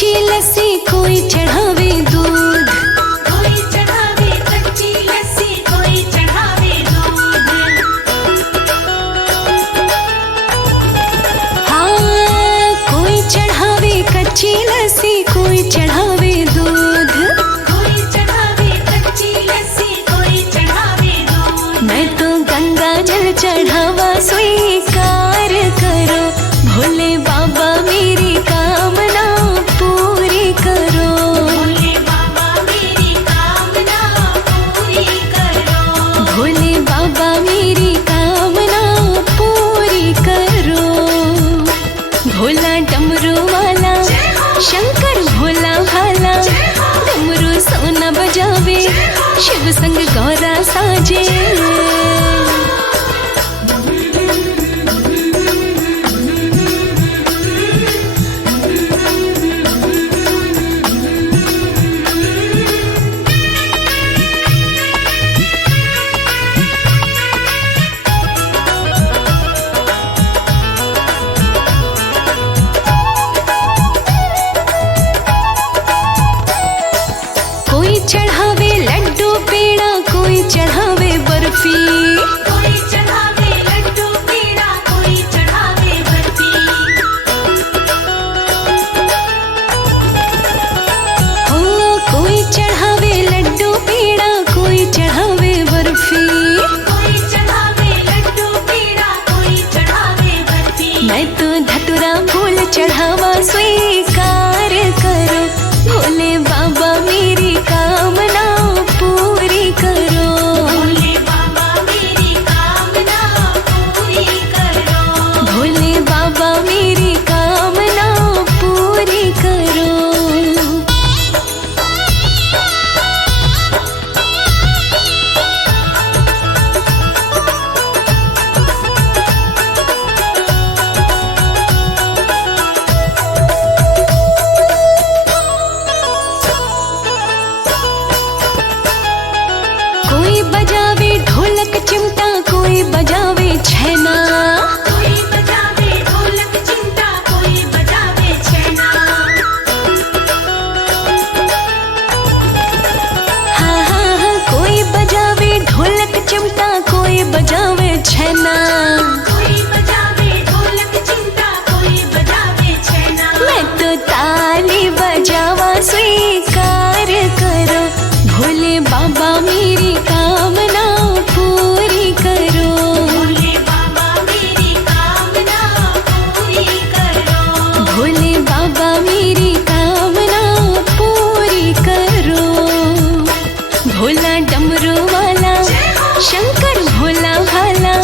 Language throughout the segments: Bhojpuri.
कच्ची लस्सी कोई चढ़ावे दूध, कोई चढ़ावे कच्ची लस्सी कोई चढ़ावे दूध। हाँ कोई चढ़ावे कच्ची लस्सी कोई चढ़ावे दूध, कोई चढ़ावे कच्ची लस्सी कोई चढ़ावे दूध। मैं तो गंगा जल चढ़ावा स्वीकार करो, भोले बाबा मेरी कामना पूरी करो। भोले बाबा मेरी कामना पूरी करो। भोले बाबा मेरी कामना पूरी करो। भोला डमरू वाला शंकर भोला भाला, डमरू सोना बजावे शिव संग गौरा साजे। कोई चढ़ावे लड्डू पेड़ा कोई चढ़ावे बर्फी, कोई चढ़ावे लड्डू पेड़ा कोई चढ़ावे बर्फी। हो कोई चढ़ावे लड्डू पेड़ा कोई चढ़ावे बर्फी। कोई चढ़ावे लड्डू पेड़ा कोई चढ़ावे बर्फी। मैं तो धतुरा फूल चढ़ावा स्वीकार करो, भोले बाबा मेरी कामना पूरी करो। भोले बाबा मेरी कामना पूरी करो। भोले बाबा मेरी कामना पूरी करो। कोई बजावे ढोलक चिमटा कोई बजावे छैना, कोई बजावे ढोलक चिमटा कोई बजावे छैना। हाँ हाँ हाँ कोई बजावे ढोलक चिमटा कोई बजावे छैना। कोई बजावे ढोलक चिमटा कोई बजावे छैना। मैं तो ताली बजावा स्वीकार करो, भोले बाबा मेरी कामना पूरी करो। भोले बाबा मेरी कामना पूरी करो। भोले बाबा मेरी कामना पूरी करो। भोला डमरू वाला शंकर भोला भाला,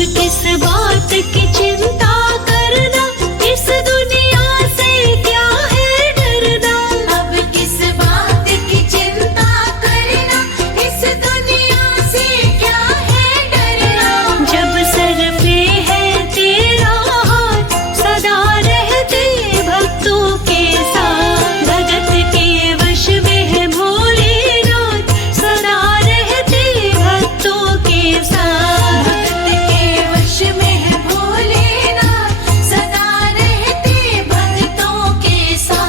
किस बात की चिंता करना, इस दुनिया से क्या है डरना। अब किस बात की चिंता करना, इस दुनिया से क्या है डरना। जब सर पे है तेरा हाथ, सदा रहते भक्तों के साथ। भगत के वश में है भोलेनाथ, सदा रहते भक्तों के साथ। भक्त के वश में है भोलेनाथ, सदा रहते भक्तों के साथ।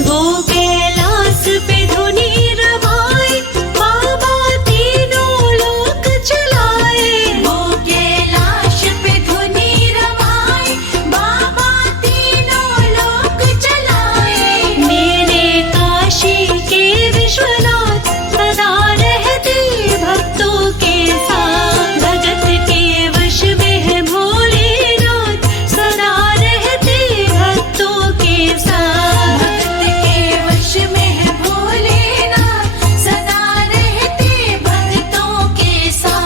वो कैलाश पे धुनी रमाए, बाबा तीनों लोक चलाए। वो कैलाश पे धुनी रमाए, बाबा तीनों लोक चलाए। मेरे काशी के विश्वनाथ, सदा रहते भक्तों के साथ। भगत के वश में है भोलेनाथ, सदा रहते भक्तों के साथ। भक्त के वश में है भोलेनाथ, सदा रहते भक्तों के साथ।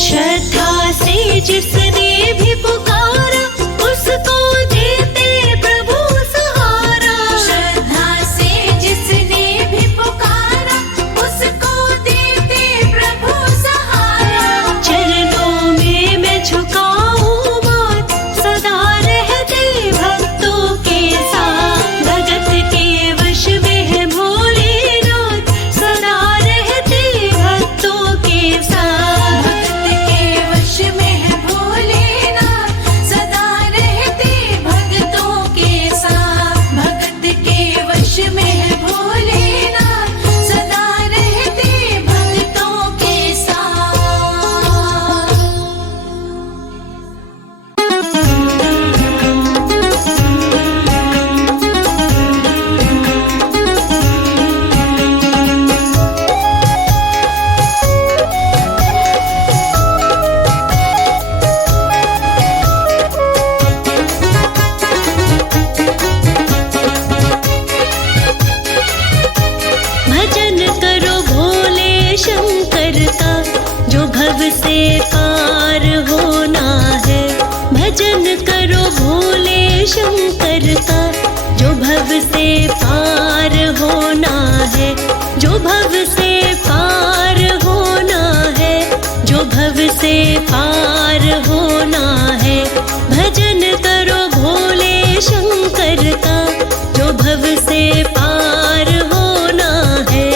श्रद्धा से जिसने भी पुकारा, उसको देते प्रभु सहारा। श्रद्धा से जिसने भी पुकारा, उसको देते प्रभु सहारा। चरणों में मैं झुकाऊं माथ, सदा रहते भक्तों के साथ। भगत के वश में है भोलेनाथ, सदा रहते भक्तों के साथ। भक्त के वश में है भोलेनाथ, सदा रहते भक्तों के साथ। भक्त के वश में है भोलेनाथ, सदा रहते भक्तों के साथ। भजन करो भोले शंकर का, जो भव से पार होना है। भजन करो भोले शंकर का, जो भव से पार होना है। जो भव से पार होना है, जो भव से पार होना है। भजन करो भोले शंकर का, जो भव से पार होना है।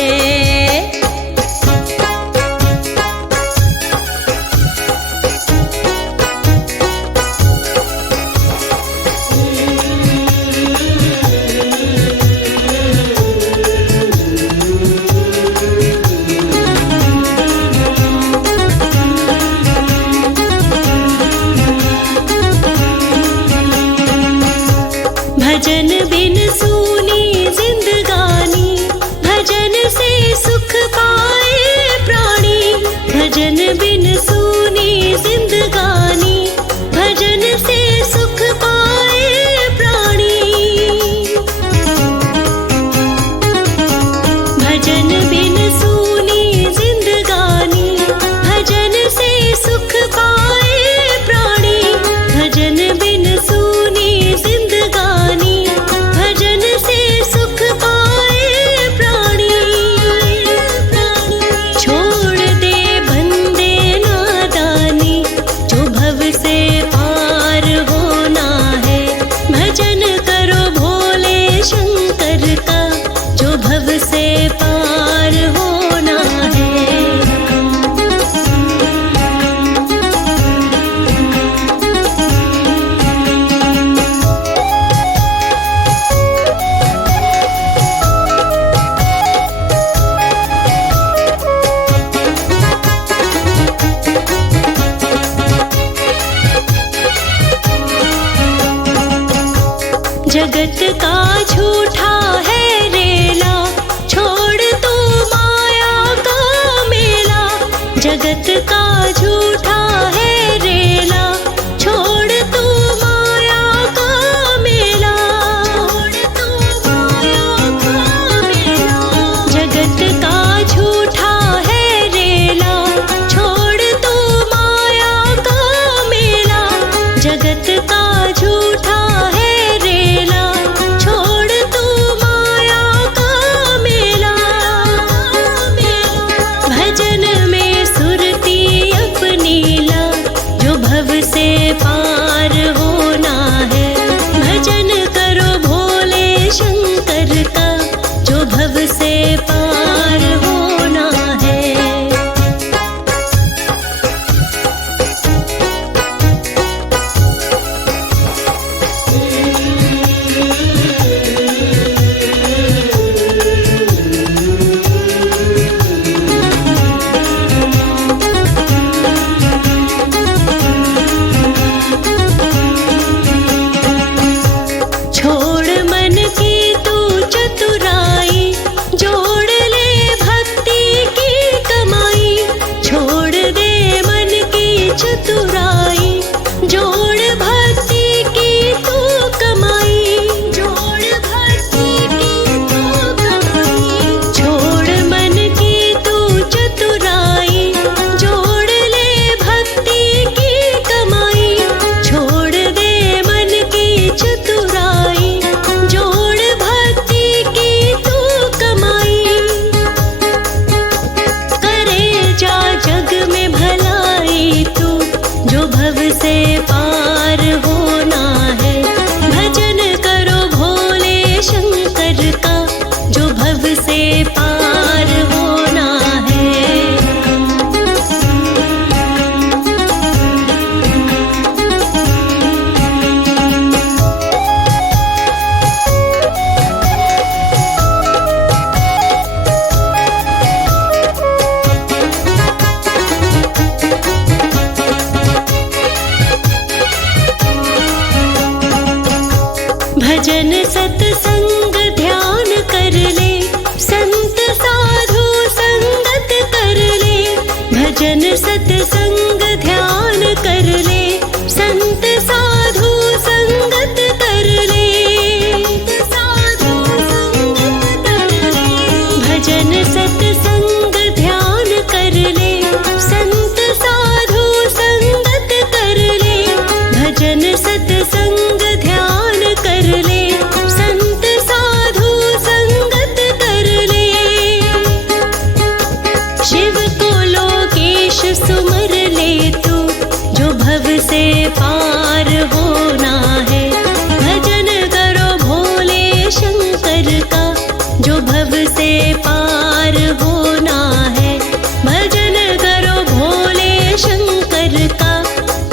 भजन बिन सूनी जिंदगानी, भजन से सुख पाए प्राणी। भजन बिन सूनी जिंदगानी, भजन से सुख पाए प्राणी। भजन बिन सूनी जिंदगानी, भजन से सुख पाए प्राणी। भजन बिन सूनी जिंदगानी, भजन से सुख पाए प्राणी। पार होना है। जगत का झूठा है रेला, छोड़ तू माया का मेला। जगत का झूठा है रेला, छोड़ तू माया का मेला। छोड़ तू माया का मेला। जगत का झूठा है रेला, छोड़ तू माया का मेला। जगत का झूठा है रेला, छोड़ तू माया का मेला। भजन में सुरती अपनी ला, जो भव से पार होना है। भजन करो भोले शंकर का, जो भव से पार होना है। छोड़ मन की तू चतुराई, जोड़ ले भक्ति की कमाई। छोड़ दे मन की चतुराई, जोड़ भक्ति की तू कमाई। जोड़ भक्ति की तू कमाई। छोड़ मन की तू चतुराई, जोड़ ले भक्ति की कमाई। छोड़ दे मन की चतुराई, जोड़ भक्ति की तू कमाई। करे जा जग में भलाई तू, जो भव से पार होना है। भजन करो भोले शंकर का, जो भव से पार होना है। भजन सत्संग ध्यान कर ले, संत साधु संगत कर ले। भजन सत्संग ध्यान कर ले, संत साधु संगत कर ले। साधु संगत कर ले। भजन सत्संग ध्यान कर ले, संत साधु संगत कर ले। भजन सत्संग ध्यान कर ले, संत साधु संगत कर ले। शिव को लोकेश सुमर ले तू, जो भव से पार होना है। भजन करो भोले शंकर का, जो भव से पार होना है। भजन करो भोले शंकर का,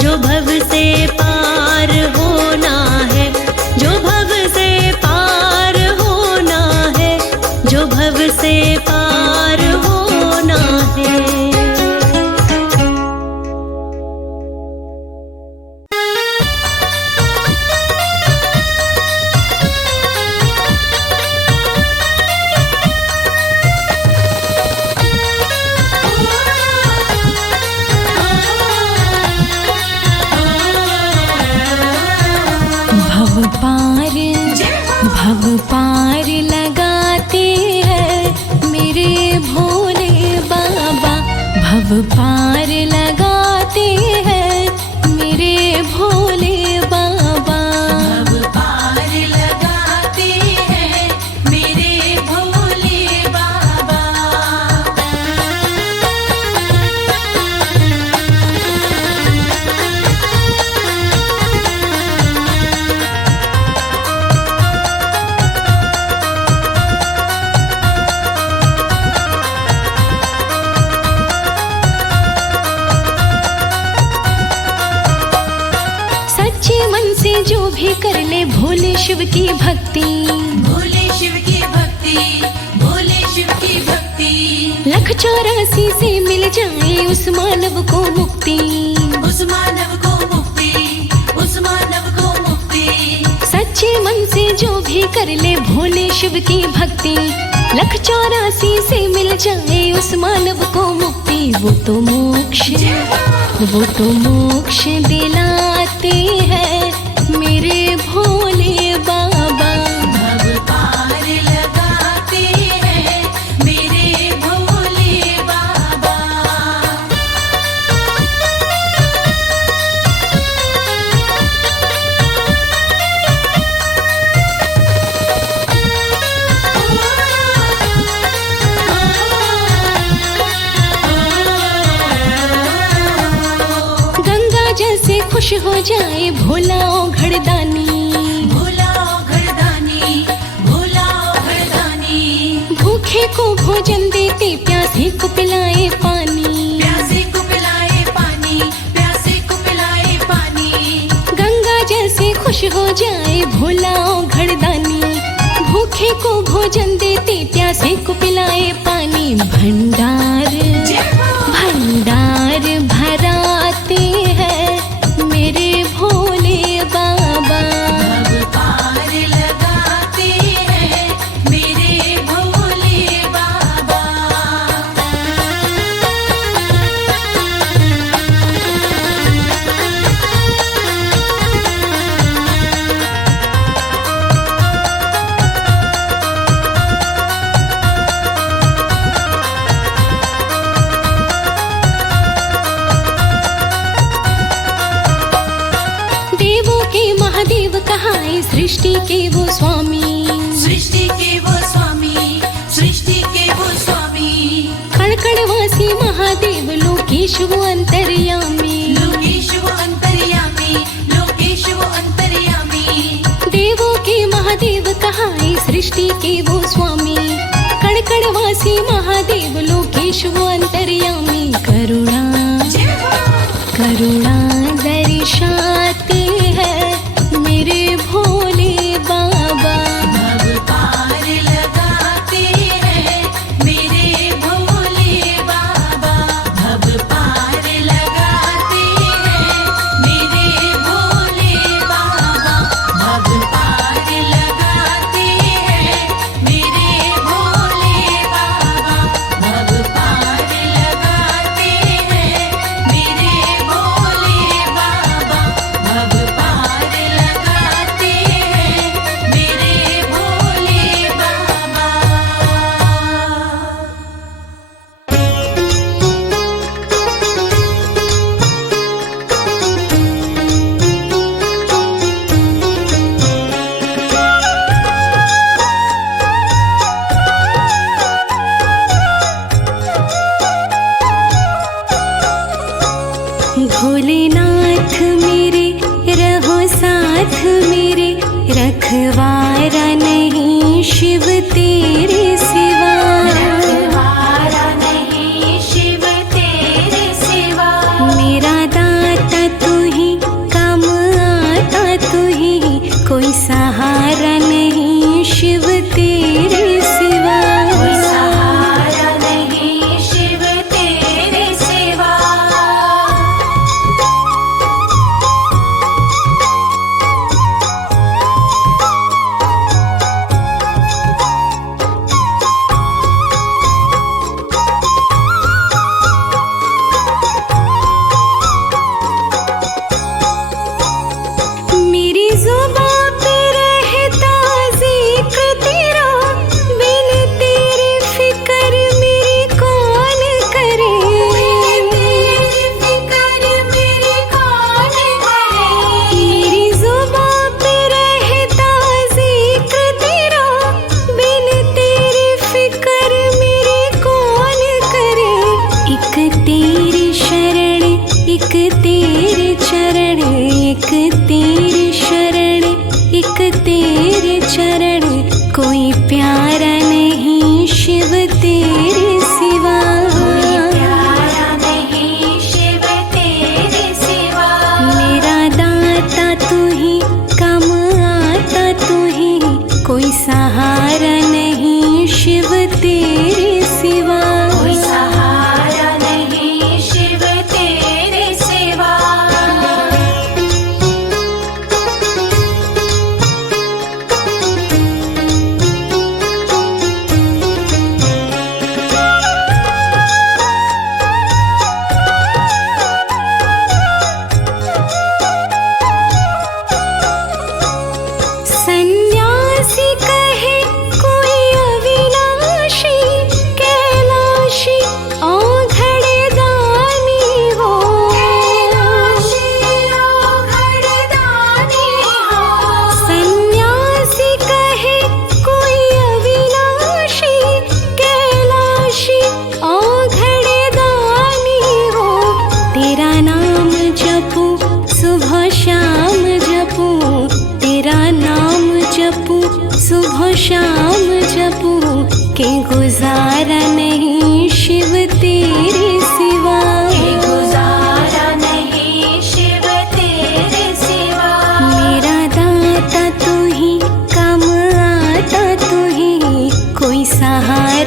जो भव से पार होना है। जो भव से पार होना है। जो भव से पार होना है। भव पार लगाते हैं मेरे भोले बाबा। शिव की भक्ति, भोले शिव की भक्ति, भोले शिव की भक्ति। 184 से मिल जाए उस मानव को मुक्ति, उस मानव को मुक्ति, उस मानव को मुक्ति। सच्चे मन से जो भी कर ले भोले शिव की भक्ति, 184 से मिल जाए उस मानव को मुक्ति। वो तो मोक्ष, वो तो मोक्ष दिलाते हैं मेरे भोले बाबा। भव पार लगाते हैं मेरे भोले बाबा। गंगा जल से खुश हो जाए भोला ओ घड़दानी, भोला घरदानी, भोला घरदानी। भूखे को भोजन देते प्यासे को पिलाए पानी, प्यासे को पिलाए पानी, प्यासे को पिलाए पानी। गंगा जल से खुश हो जाए भोला ओ घड़दानी। भूखे को भोजन देते प्यासे को पिलाए पानी। भंडार भंडार भराते हैं मेरे भोले बाबा। भव पार लगाते हैं मेरे भोले बाबा। देवों के महादेव कहाए सृष्टि के वो स्वामी, सृष्टि के वो स्वामी, सृष्टि के वो स्वामी। कड़कड़वासी महादेव लोकेश वो अंतर्यामी। लोकेश वो अंतर्यामी, लोकेश वो अंतर्यामी। देवों के महादेव कहाए सृष्टि के वो स्वामी। कड़कड़वासी महादेव लोकेश वो अंतर्यामी। करुणा करुणा दर्शाते हैं मेरे भोले बाबा। भव पार लगाते हैं मेरे भोले बाबा। भव पार लगाते हैं मेरे भोले बाबा। भव पार लगाते हैं मेरे भोले बाबा। भव पार लगाते हैं मेरे भोले बाबा। भव पार लगाते हैं मेरे भोले बाबा। भोलेनाथ मेरे रहो साथ मेरे, रखवारा नहीं शिव तेरे सिवा। रखवारा नहीं शिव तेरे सिवा। मेरा दाता तू ही, काम आता तू ही, कोई सहारा नहीं शिव तेरे सिवा। कोई सहारा नहीं शिव तेरे सिवा।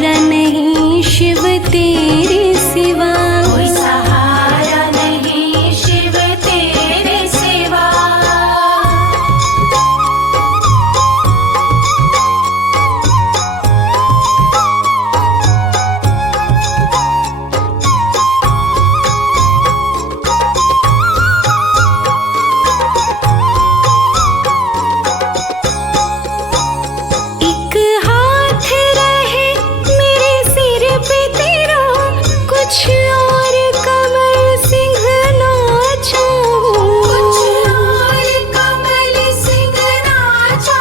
सहारा नहीं शिव तेरे सिवा, कोई सहारा नहीं शिव तेरे सिवा। एक हाथ रहे मेरे सिर पे तेरा, कुछ और कमल सिंह नाचा कुछ और कमल सिंह नाचा।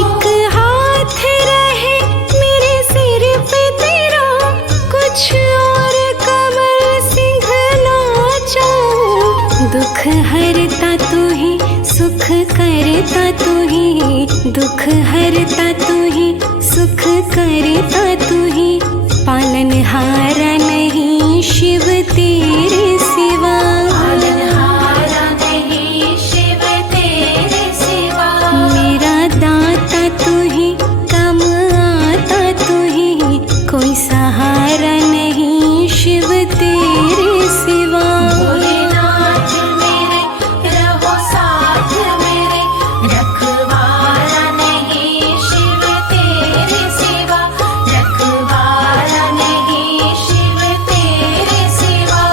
एक हाथ रहे मेरे सिर पे तेरा, कुछ और कमल सिंह नाचा। दुख हरता तू ही, सुख करता तू ही, दुख हरता तू ही, सुख करता तू ही, पालनहारा नहीं शिव तेरे सिवा, पालनहारा नहीं शिव तेरे सिवा। मेरा दाता तू ही, काम आता तू ही, कोई सहारा नहीं शिव तेरे सिवा। भोलेनाथ मेरे रहो साथ मेरे, रखवाला नहीं शिव तेरे सिवा, रखवाला नहीं शिव तेरे सिवा।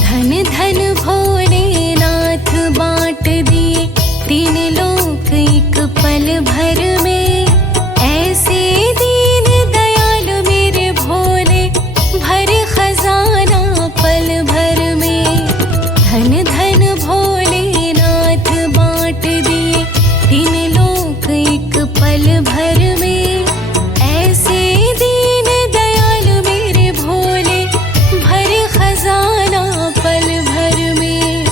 धन धन भोलेनाथ बांट दिए तीन लोक एक पल भर में, ऐसे दीन दयाल मेरे भोले, भर खजाना पल भर में। धन धन भोलेनाथ बांट दिए तीन लोक एक पल भर में, ऐसे दीन दयाल मेरे भोले, भर खजाना पल भर में।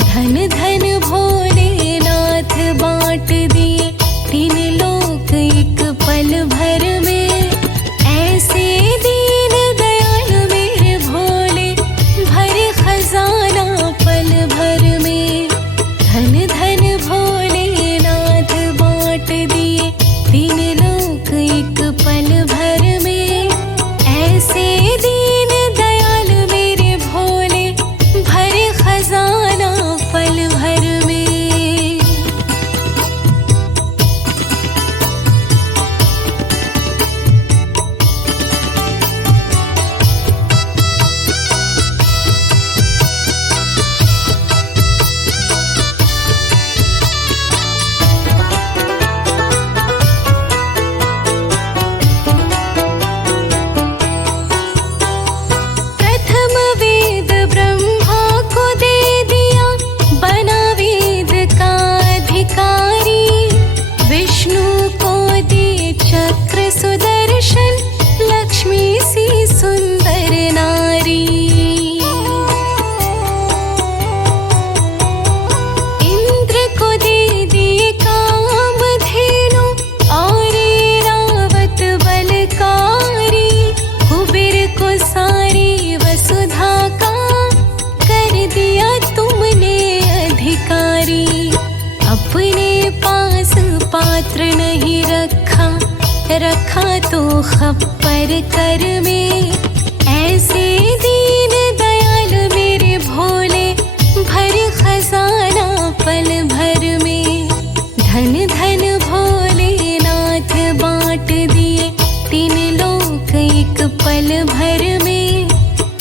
धन धन भोलेनाथ बांट दिए तीन लोक एक पल भर में, ऐसे दीन दयाल मेरे भोले, भर खजाना पल भर में। धन धन भोलेनाथ बांट दिए तीन लोक एक पल भर में, ऐसे दीन दयाल मेरे भोले, भर खजाना पल भर में। प्रथम वेद ब्रह्मा को दे दिया, बना वेद का अधिकारी। विष्णु को दिए चक्र सुदर्शन, लक्ष्मी सी सुंदर नारी। इंद्र को दे दिए कामधेनु, और रावत बलकारी। कुबेर को सारी वसुधा का कर दिया तुमने अधिकारी। अपने पास पात्र नहीं रखा, रखा तो खप्पर कर में, ऐसे दीन दयाल मेरे भोले, भर खजाना पल भर में। धन धन भोलेनाथ बांट दिए तीन लोक एक पल भर में,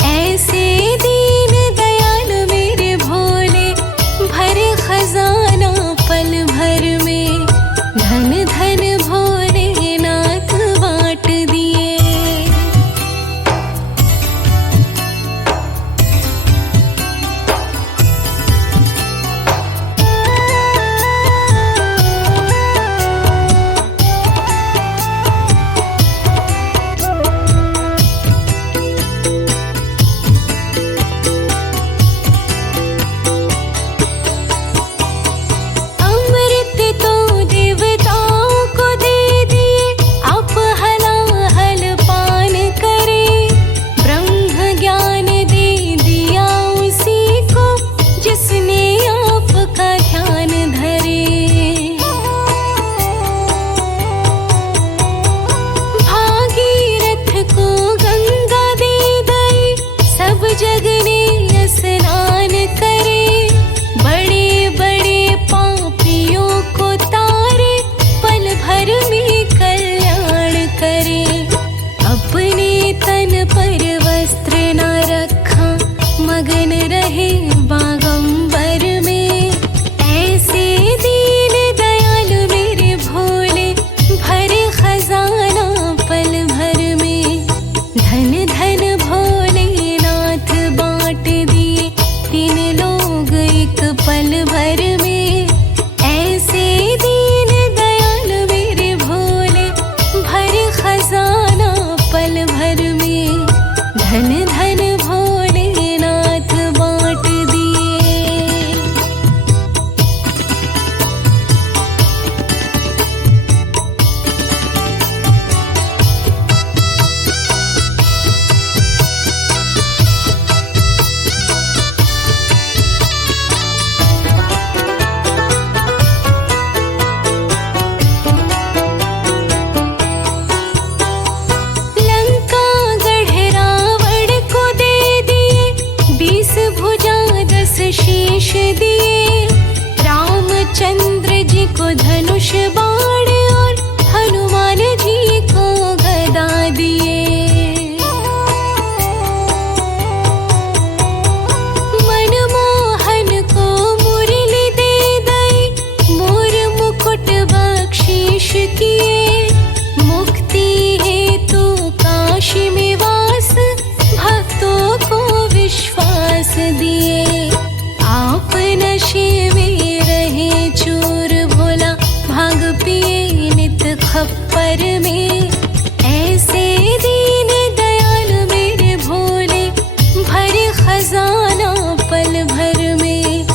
ऐसे दीन दयाल मेरे भोले, भर खजाना पल भर में। धन धन भोलेनाथ बांट दिए। लगने स्नान करे, बड़े बड़े पापियों को तारे, पल भर में कल्याण करे। अपने तन पर वस्त्र न रखा, मगन रहे बागंबर में। ऐसे दीन दयाल मेरे भोले, भरे खजाना पल भर में। धन धन भोलेनाथ बांट दिए, तीन लोग एक पल भर में। ऐसे दीन दयाल मेरे भोले, भरे खजाना पल भर में। धन धन भोलेनाथ बांट दिए। लंका गढ़ रावण को दे दिए, 20 भुजा 10 शीश दिए। रामचंद्र जी को धनुष बाण और हनुमान जी को गदा दिए। मनमोहन को मुरली दे दई, मोर मुकुट बख्शीश किए। मुक्ति हेतु काशी में वास, भक्तों को विश्वास दिए। आप नशे में रहे चूर भोला, भांग पिए नित खप्पर में। ऐसे दीन दयाल मेरे भोले, भरे खजाना पल भर में।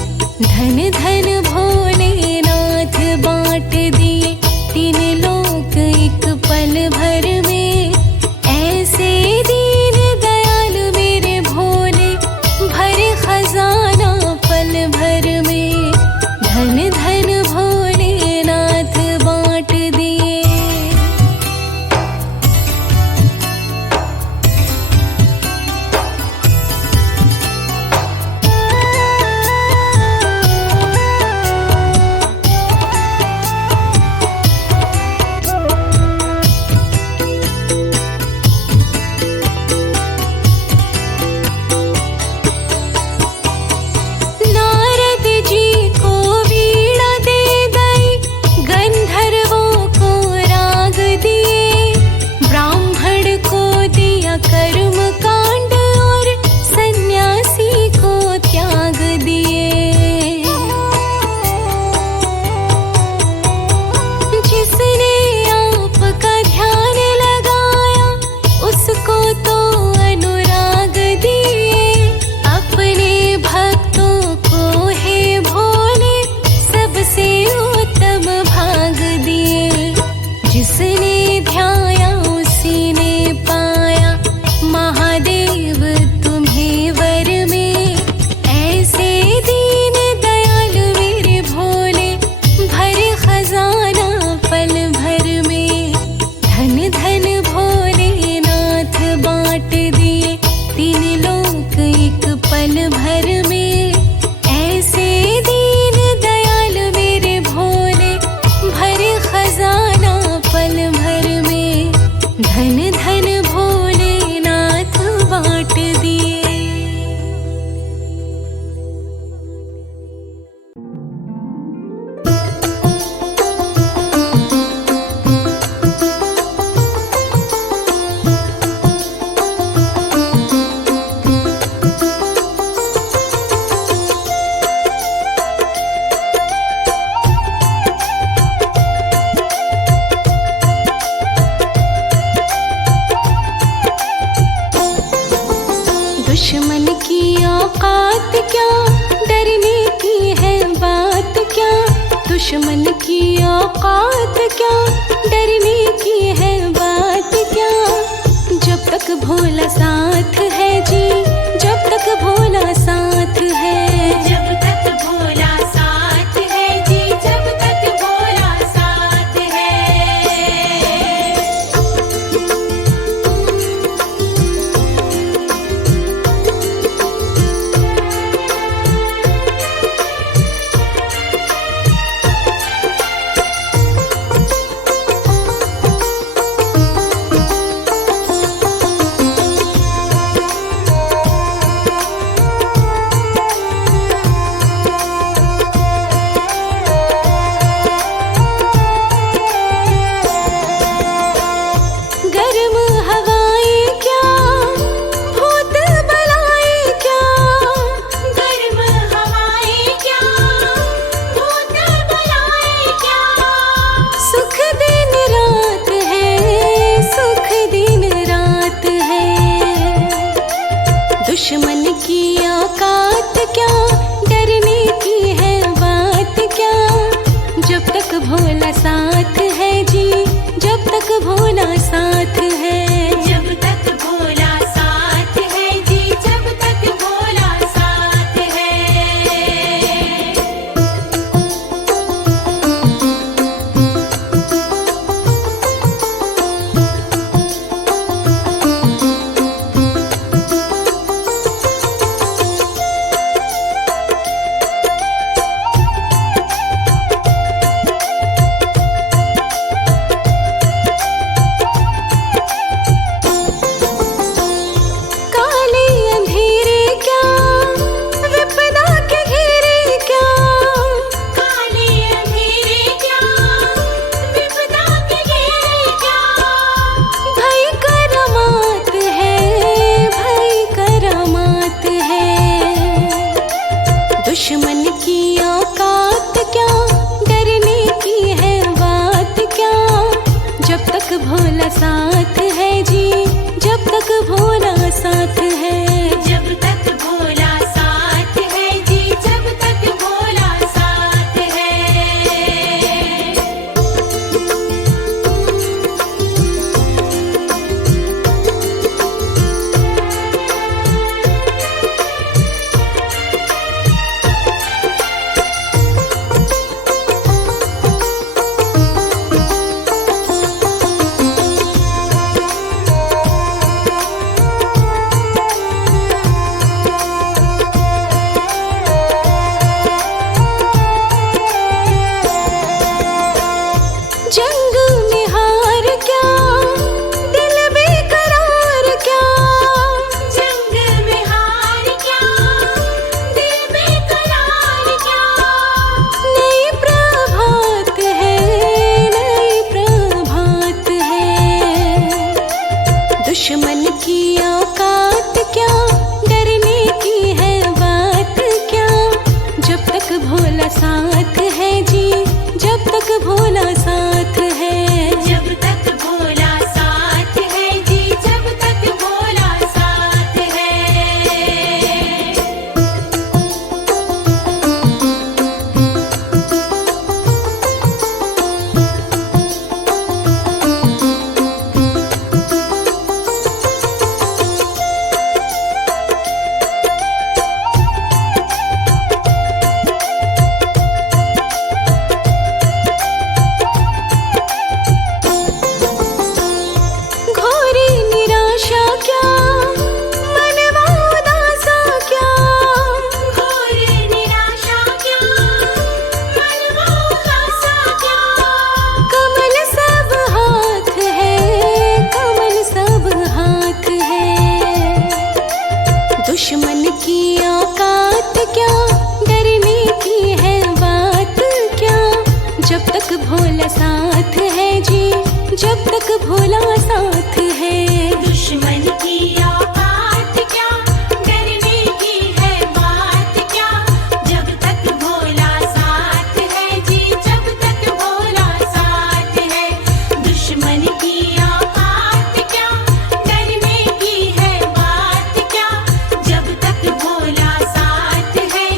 धन धन भोलेनाथ बांट दिए, तीन लोक एक पल भर में। ऐसे दीन दयाल मेरे भोले, भरे खजाना पल भर में। धन धन भोलेनाथ बांट दिए। नारद जी को वीणा दे दई, गंधर्वों को राग दिए। ब्राह्मण को दिया कर्म कांड और सन्यासी को त्याग दिए। जिसने आपका ध्यान लगाया, उसको तो अनुराग दिए। अपने भक्तों को हे भोले, सबसे उत्तम भाग दिए। जिसने ध्याया उसी ने पाया, महादेव तुम्हें वर में। ऐसे दीन दयाल मेरे भोले, भरे खजाना पल भर में। धन धन भोलेनाथ बांट दिए, तीन लोक एक पल भर में। ऐसे दीन दयाल मेरे भोले, भरे खजाना पल भर में। धन धन भोलेनाथ बांट दिए। दुश्मन की औकात क्या, डरने की है बात क्या। दुश्मन की औकात क्या, डरने की है बात क्या। जब तक भोला साथ है जी, जब तक भोला साथ है। जब तक भोला साथ है जी, जब तक भोला साथ है। की औकात क्या, डरने की है बात क्या, जब तक भोला साथ है जी, जब तक भोला साथ है। जब तक भोला साथ है जी, जब तक भोला साथ है। काले अंधेरे क्या, विपदा के घेरे क्या, काले अंधेरे क्या, विपदा के घेरे क्या, भई करामात है, भई करामात है। दुश्मन की औकात क्या, डरने की है बात क्या, जब तक भोला साथ है जी, जब तक भोला साथ है। जब तक भोला साथ है जी, जब तक भोला साथ है। जंग में हार क्या, दिल बेकरार क्या, जंग में हार क्या, दिल बेकरार क्या, नई प्रभात है, नई प्रभात है। दुश्मन की औकात क्या, डरने की है बात क्या, जब तक भोला साथ है जी, जब तक भोला साथ है। जब तक भोला साथ है जी, जब तक भोला साथ है। घोरी निराशा क्या, मनवा उदासा क्या, घोर निराशा क्या, मनवा उदासा क्या, कमल सब हाथ है, कमल सब हाथ है। दुश्मन की औकात क्या, डरने की है बात क्या, जब तक भोला साथ है जी, जब तक भोला साथ है। दुश्मन की औकात क्या, डरने की है बात क्या, जब तक भोला साथ है जी, जब तक भोला साथ है। दुश्मन की औकात क्या, डरने की है बात क्या, जब तक भोला साथ है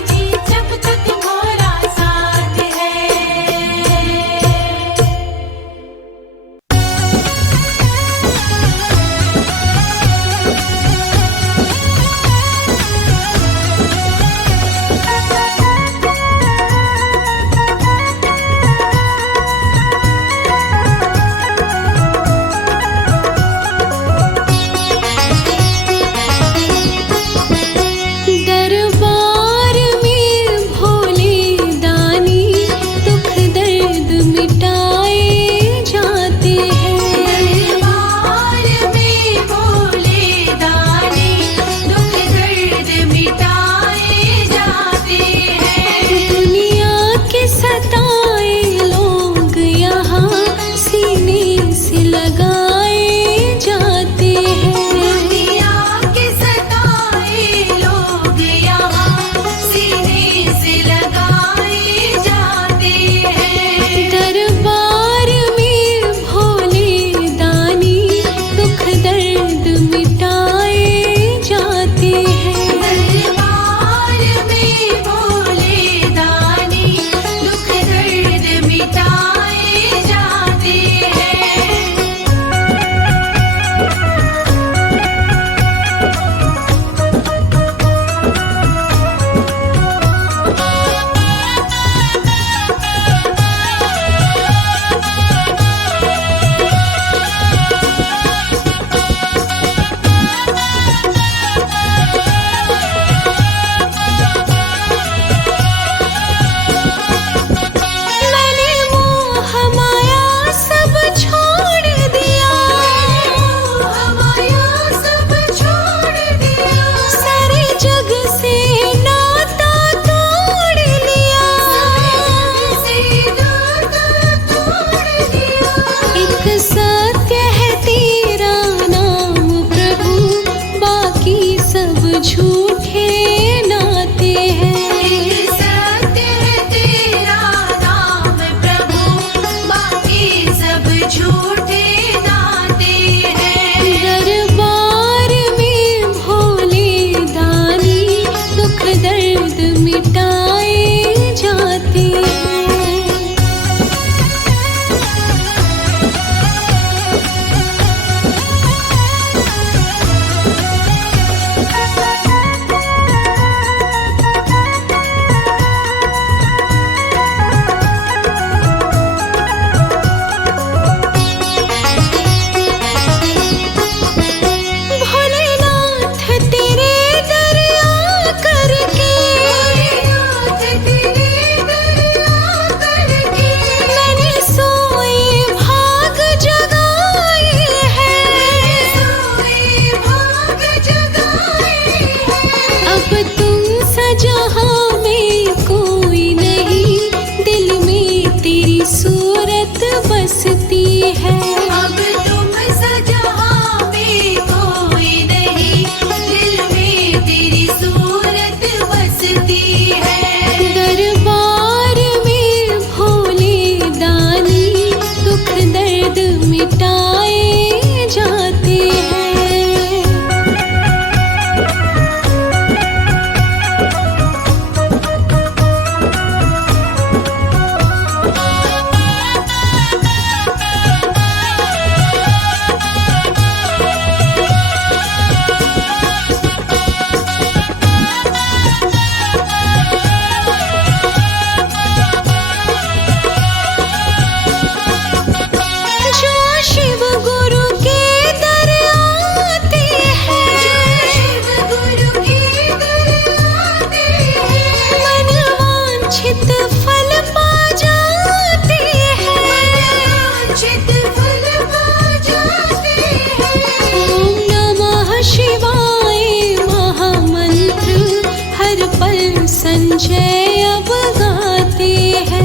जय अब गाती है।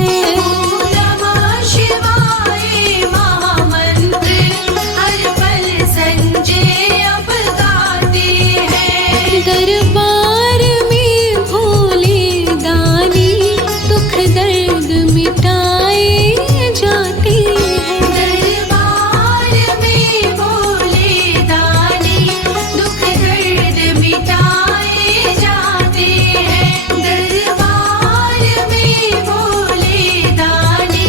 नमः शिवाय महामंत्र हर पल संजय अब गाते हैं। दरबार में भोले दानी दुख दर्द मिटाए जाते हैं। दरबार में भोले दानी दुख दर्द मिटाए जाते हैं। दरबार में भोले दानी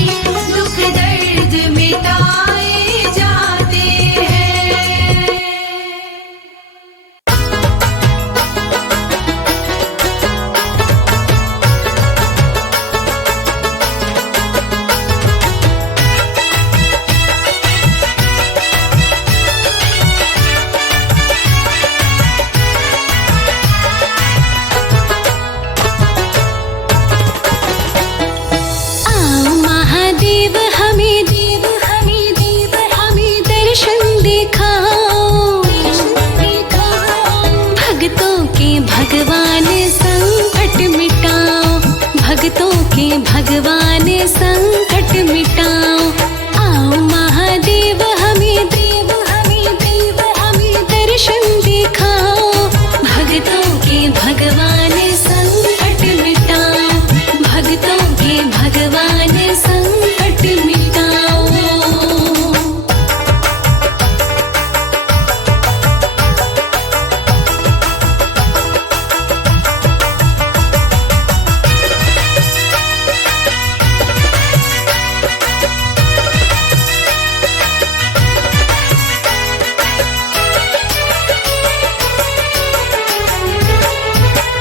दुख दर्द मिटाए जाते हैं। आओ महादेव हमें हमें दर्शन दिखाओ। भक्तों के भगवान संकट मिटाओ। भक्तों के भगवान संकट मिटाओ। आओ महादेव हमें हमें दर्शन दिखाओ। भक्तों के भगवान संकट मिटाओ। भक्तों के भगवान संकट मिटाओ।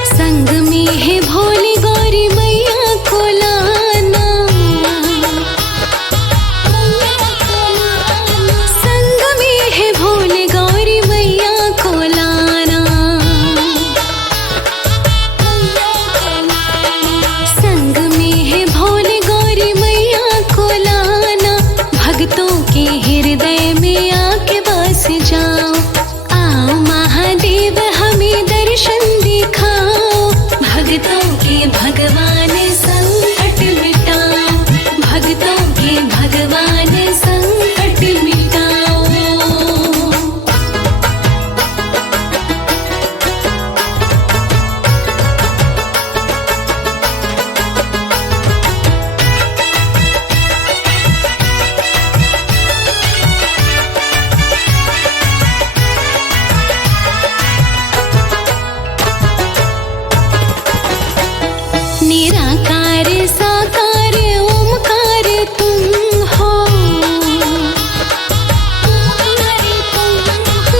संग में है भोली गौरी मैया को लाना। संग में है भोली गौरी मैया को लाना। संग में है भोली गौरी मैया को लाना। भक्तों के हृदय में आके बस जाओ। आओ महादेव हमें दर्शन दिखाओ। भक्तों के भगवान संकट मिटाओ। भक्तों के भगवान संकट मिटाओ। निराकार साकार ओमकार तुम हो।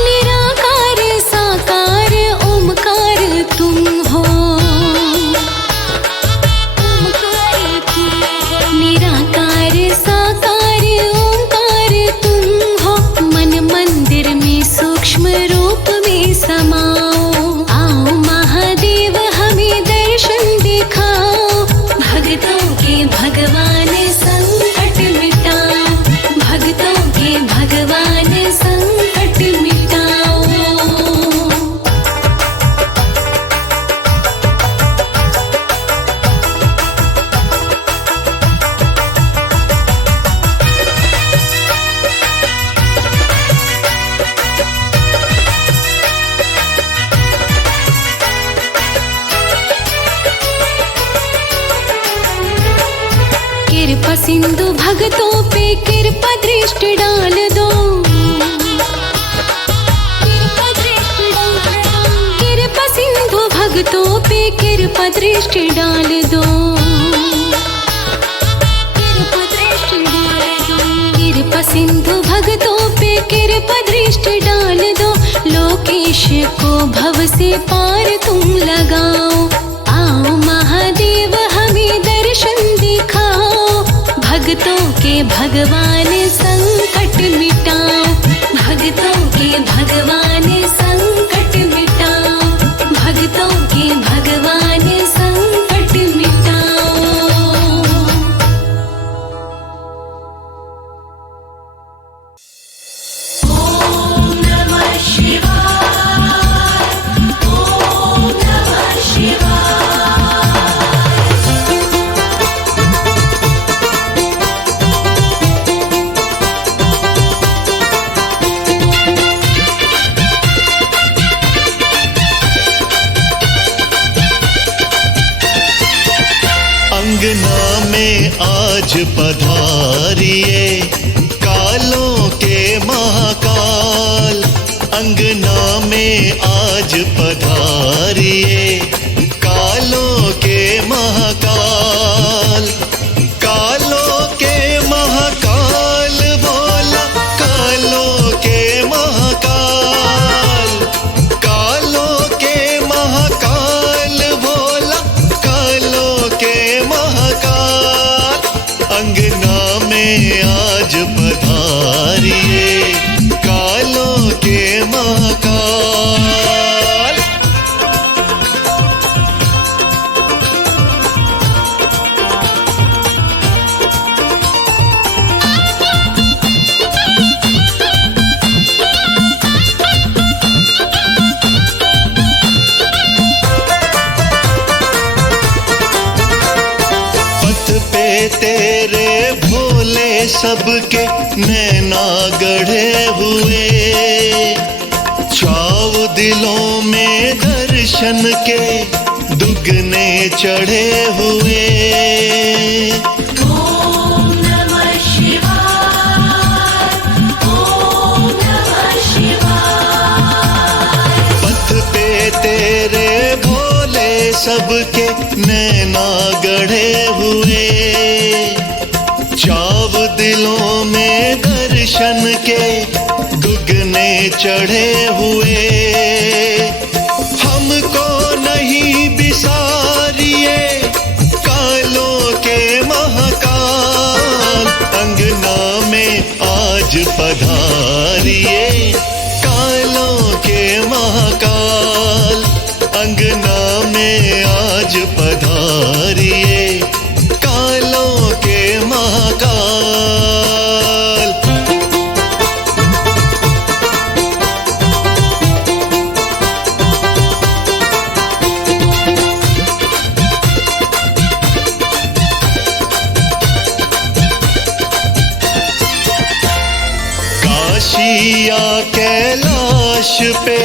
निराकार साकार ओमकार तुम हो। निराकार साकार ओमकार तुम हो। मन मंदिर में सूक्ष्म रूप में समाओ। आओ महादेव हमें दर्शन दिखाओ। भक्तों के भगवान संकट मिटाओ। भक्तों के भगवान संकट मिटाओ। कृपा सिंधु भक्तों पे कृपा दृष्टि डाल दो। कृपा सिंधु भक्तों पे कृपा दृष्टि डाल दो। कृपा सिंधु भक्तों पे कृपा दृष्टि डाल दो। लोकेश को भव से पार तुम लगाओ। आओ महादेव हमें दर्शन दिखाओ। भक्तों के भगवान संकट मिटाओ। भक्तों के भगवान संकट मिटाओ। भक्तों के भगवान संकट मिटाओ। ओम नमः शिवाय। ओम नमः शिवाय। अंगना में आज पधारिए कालों के महाकाल। अंगना में आज पधारिए कालों के महाकाल। कालों के महाकाल बोला कालों के महाकाल। कालों के महाकाल बोला कालों के महाकाल। अंगना में आज पधारिए कालों के महाकाल। तेरे भोले सबके नैना गढ़े हुए। चाव दिलों में दर्शन के दुगने चढ़े हुए। ओम नमः शिवाय, ओम नमः शिवाय। पथ पे तेरे भोले सबके नैना गढ़े हुए। चाव दिलों में दर्शन के दुगने चढ़े हुए। हमको नहीं बिसारिए कालों के महाकाल। अंगना में आज पधारिए कालों के महाकाल। अंगना में आज पधारिए कालों के महाकाल। काशी या कैलाश पे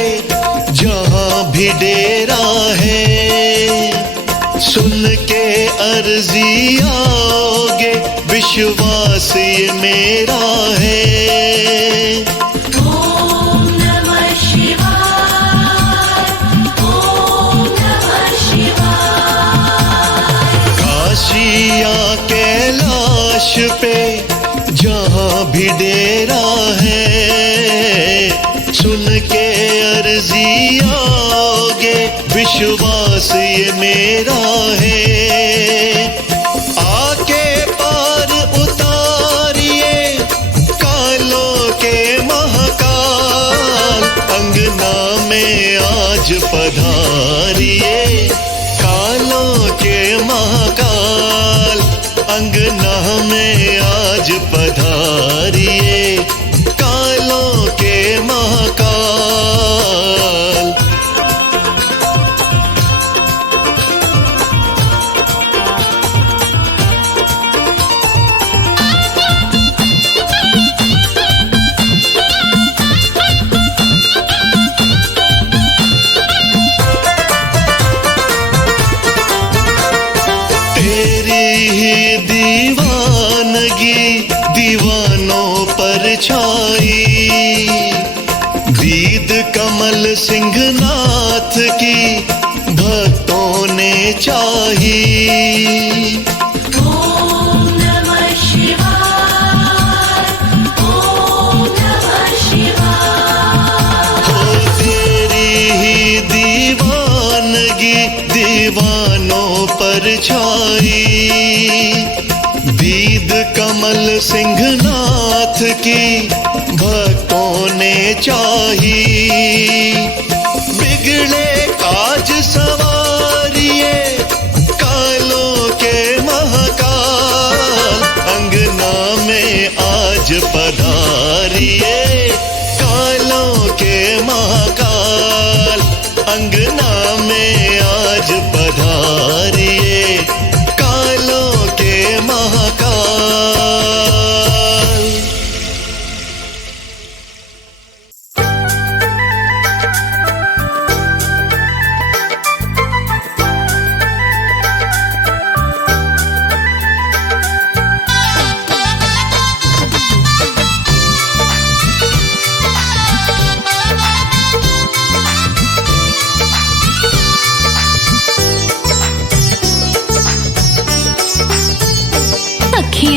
जहाँ भी डेरा है। सुन के अर्जी आओगे विश्वास ये मेरा है। ओम नमः शिवाय, ओम नमः शिवाय। काशी या कैलाश पे जहाँ भी डेरा है। सुन के अर्जी आओगे विश्वास ये मेरा है। आके पार उतारिए कालों के महाकाल। अंगना में आज पधारिए कालों के महाकाल। अंगना में आज पधारिए कालों के महाकाल। तेरी ही दीवानगी दीवानों पर छाई। दीद कमल सिंह नाथ की भक्तों ने चाही। ओम नमः शिवाय, ओम नमः शिवाय। हो तेरी ही दीवानगी दीवानों पर छाई। दीद कमल सिंह नाथ की भक्तों ने चाही। बिगड़े काज सवारिए कालों के महाकाल। अंगना में आज पधारिए कालों के महाकाल। अंगना में आज पधारिए कालों के महाकाल।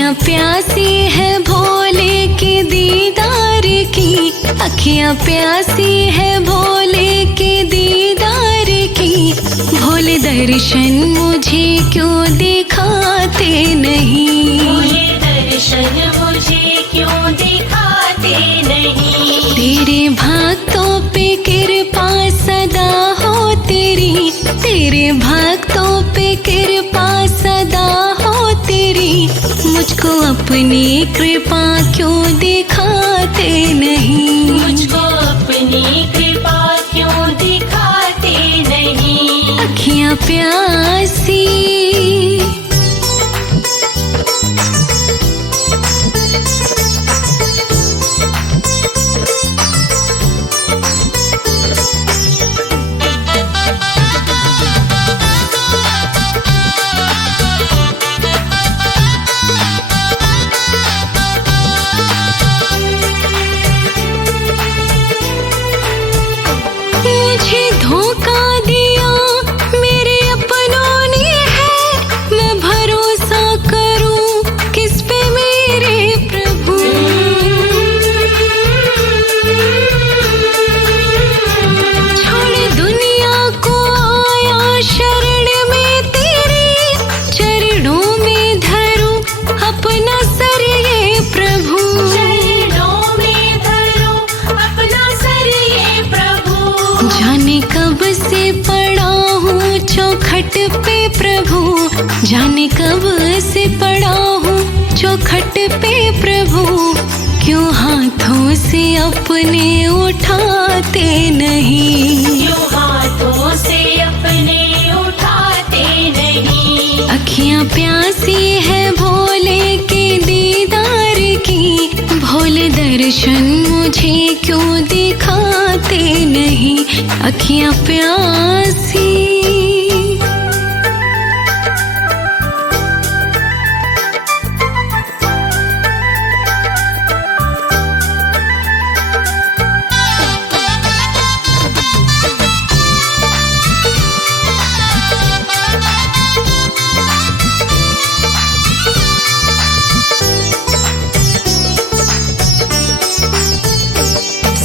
अखियाँ प्यासी है भोले के दीदार की, अखियाँ प्यासी है भोले के दीदार की। भोले दर्शन मुझे क्यों दिखाते नहीं, भोले दर्शन मुझे क्यों दिखाते नहीं। तेरे भक्तों पे कृपा सदा हो तेरी, तेरे भक्तों पे कृपा सदा हो तेरी। मुझको अपनी कृपा क्यों दिखाते नहीं, मुझको अपनी कृपा क्यों दिखाते नहीं। अखियाँ प्यासी मुझे धोखा दिया मेरे अपनों ने है, मैं भरोसा करूं किस पे मेरे प्रभु। छोड़ दुनिया को आया शरण में तेरे, चरणों में धरूं अपना सर ये प्रभु। चरणों में धरो अपना सर ये प्रभु। जाने कब से पड़ा हूँ चौखट पे प्रभु, जाने कब से पड़ा हूँ चौखट पे प्रभु। क्यों हाथों से अपने उठाते नहीं, क्यों हाथों से अपने उठाते नहीं। अखियाँ प्यासी है भोले के दीदार की। भोले दर्शन मुझे क्यों दिखाते नहीं, अखियाँ प्यासी।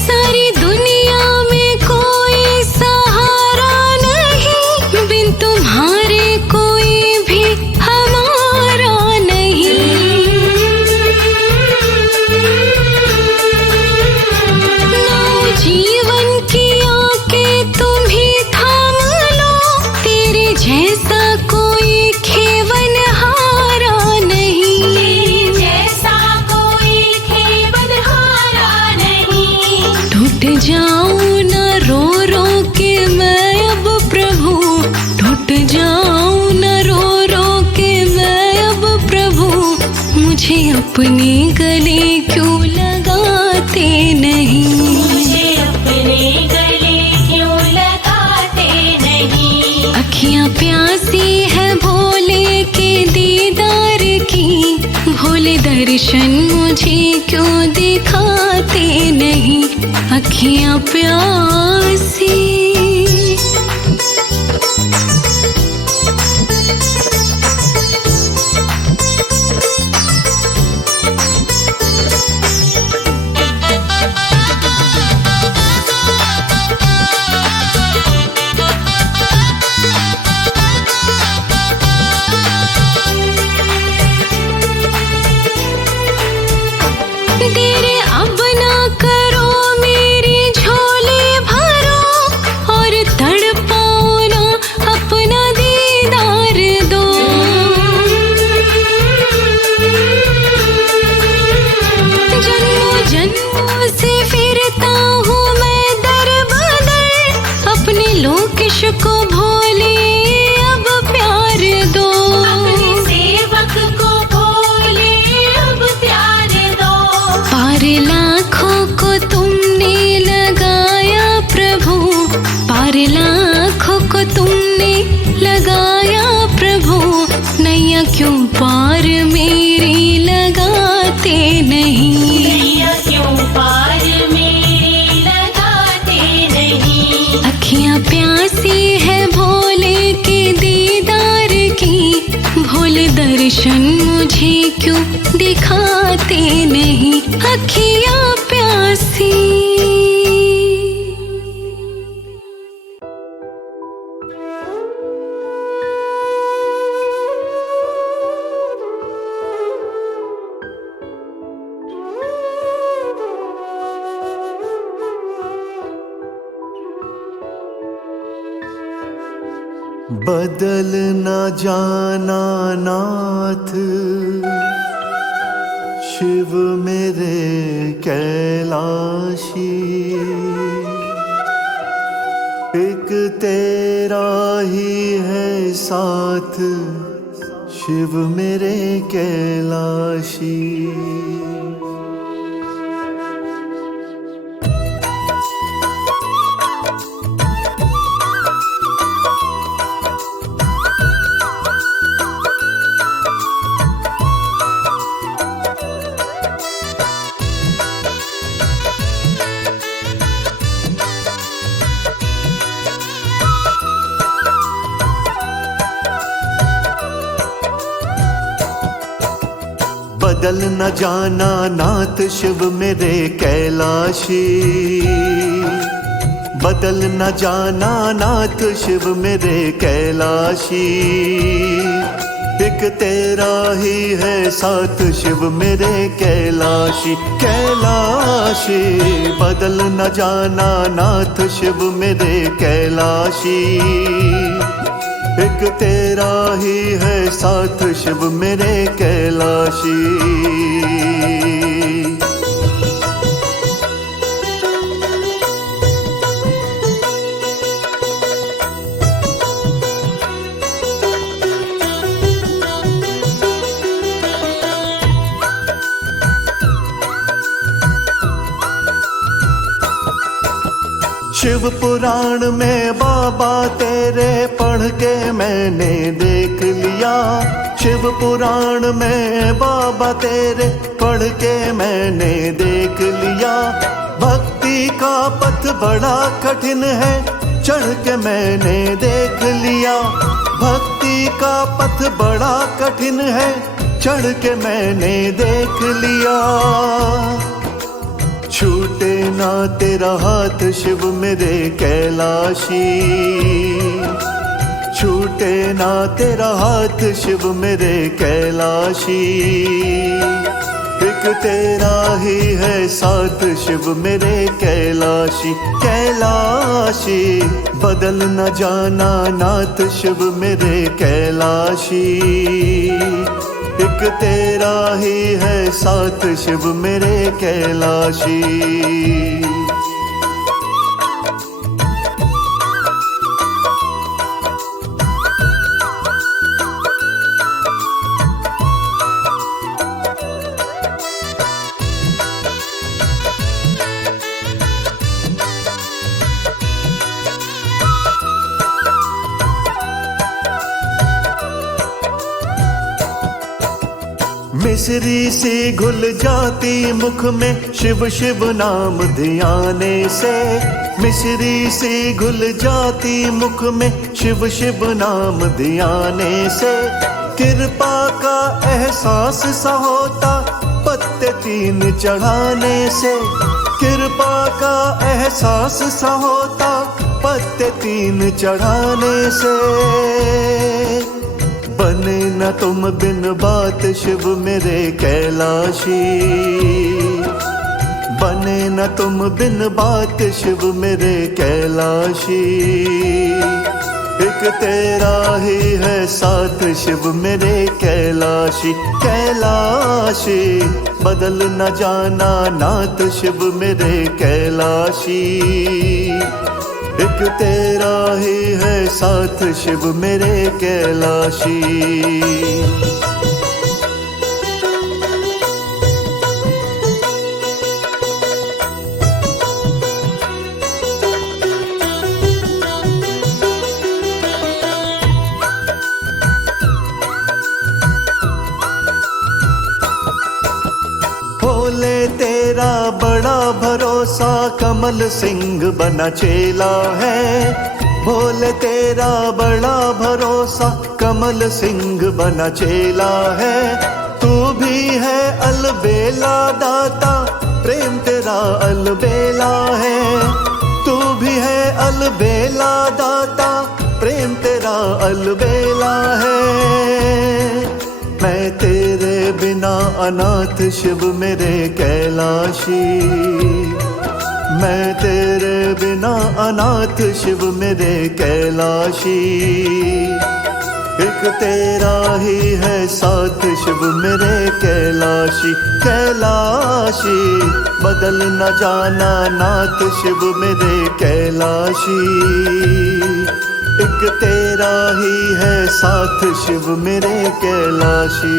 सारी दुनिया में कोई सहारा नहीं, बिन तुम्हारे कोई भी हमारा नहीं। नौ जीवन की आंखें तुम ही थाम लो, तेरे जैसा कोई खेवन हारा नहीं। जैसा कोई खेवन हारा नहीं। टूट जाऊं न रो रो के मैं अब प्रभु, टूट जाऊं न रो रो के मैं अब प्रभु। मुझे अपने गले क्यों लगाते नहीं, मुझे अपने गले क्यों लगाते नहीं। अखियाँ प्यासी है भोले के दीदार की। भोले दर्शन मुझे क्यों दिखाते नहीं, अखियाँ प्यासी। तेरे अब ना करो मेरी झोली भरो, और तड़पाओ ना अपना दीदार दो। जन्मों जन्मों से फिरता हूँ मैं दर बदर, अपने लोकेश को भोले अब प्यार दो। अपने सेवक को भोले अब प्यार दो। पार लाखों को तुमने लगाया प्रभु, पार लाखों को तुमने लगाया प्रभु। नैया क्यों पार मेरी लगाते नहीं, नैया क्यों पार मेरी लगाते नहीं। अखियाँ प्यासी है भोले के दीदार की। भोले दर्शन दर्शन मुझे क्यों दिखाते नहीं अखियाँ प्यासी। बदल न जाना नाथ शिव मेरे कैलाशी, एक तेरा ही है साथ शिव मेरे कैलाशी। बदल न जाना नाथ शिव मेरे कैलाशी, बदल न जाना नाथ शिव मेरे कैलाशी, एक तेरा ही है साथ शिव मेरे कैलाशी। कैलाशी बदल न जाना नाथ शिव मेरे कैलाशी, एक तेरा ही है साथ शिव मेरे कैलाशी। शिव पुराण में बाबा तेरे पढ़ के मैंने देख लिया, शिव पुराण में बाबा तेरे पढ़ के मैंने देख लिया। भक्ति का पथ बड़ा कठिन है चढ़ के मैंने देख लिया, भक्ति का पथ बड़ा कठिन है चढ़ के मैंने देख लिया। छूटे ना तेरा हाथ शिव मेरे कैलाशी, छूटे ना तेरा हाथ शिव मेरे कैलाशी, एक तेरा ही है साथ शिव मेरे कैलाशी। कैलाशी बदल न जाना नाथ शिव मेरे कैलाशी, एक तेरा ही है साथ शिव मेरे कैलाशी। मिश्री सी घुल जाती मुख में शिव शिव नाम ध्याने से, मिश्री सी घुल जाती मुख में शिव शिव नाम ध्याने से। कृपा का एहसास सा होता पत्ते 3 चढ़ाने से, कृपा का एहसास सा होता पत्ते 3 चढ़ाने से। बने न तुम बिन बात शिव मेरे कैलाशी, बने न तुम बिन बात शिव मेरे कैलाशी, एक तेरा ही है साथ शिव मेरे कैलाशी। कैलाशी बदल न जाना नाथ शिव मेरे कैलाशी, एक तेरा ही है साथ शिव मेरे कैलाशी। भोले तेरा बड़ा भरोसा कमल सिंह बना चेला है, भोले तेरा बड़ा भरोसा, कमल सिंह बना चेला है। तू भी है अलबेला दाता, प्रेम तेरा अलबेला है। तू भी है अलबेला दाता, प्रेम तेरा अलबेला है। मैं तेरे बिना अनाथ शिव मेरे कैलाशी, मैं तेरे बिना अनाथ शिव मेरे कैलाशी। एक तेरा ही है साथ शिव मेरे कैलाशी, कैलाशी बदल न जाना नाथ शिव मेरे कैलाशी। एक तेरा ही है साथ शिव मेरे कैलाशी।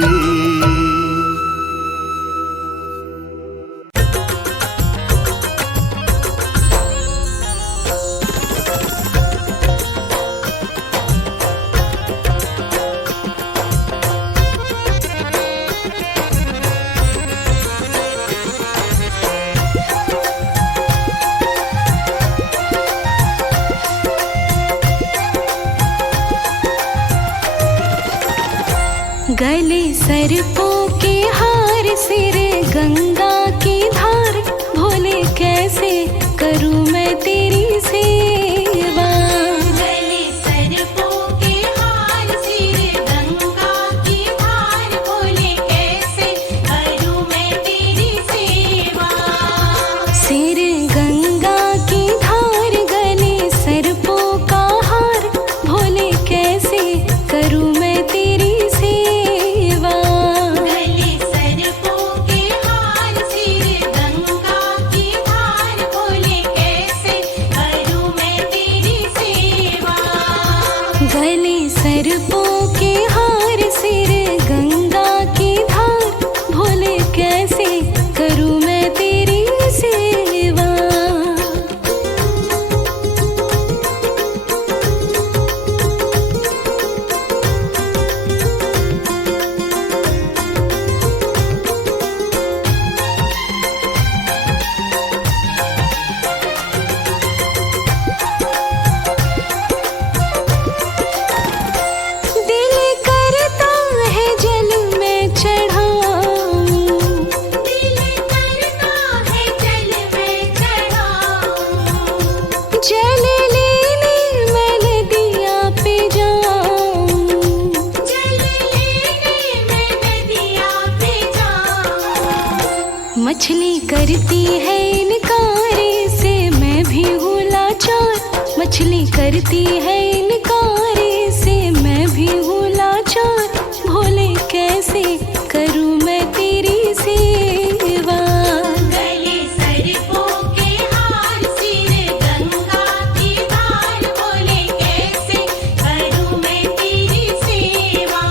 गले सर्पों के हार, सिर गंगा की धार, भोले कैसे करूं मैं तेरी सेवा। गले सर्पों के हार, सिर गंगा की धार, भोले कैसे करूं मैं तेरी सेवा। सिर गंगा की धार, गले सर्पों का हार, भोले कैसे करूं मैं तेरी सेवा। गले सर्पों के हार, सिर गंगा की धार, भोले कैसे करूं मैं तेरी सेवा। गले सर्पों के हार, सिर गंगा की धार, भोले कैसे करूं मैं तेरी सेवा। दिल करता है जल में चढ़ाऊं, दिल करता है जल में चढ़ाऊं, जल लेने मैं नदिया पे जाऊं। जल लेने मैं नदिया पे जाऊं। मछली करती है इनकारे से मैं भी हूँ लाचार, मछली करती है इनकारे से मैं भी हूँ लाचार, भोले कैसे करूँ मैं तेरी सेवा। गले सर्पों के हार, सिर गंगा की धार, भोले कैसे करूं मैं तेरी सेवा।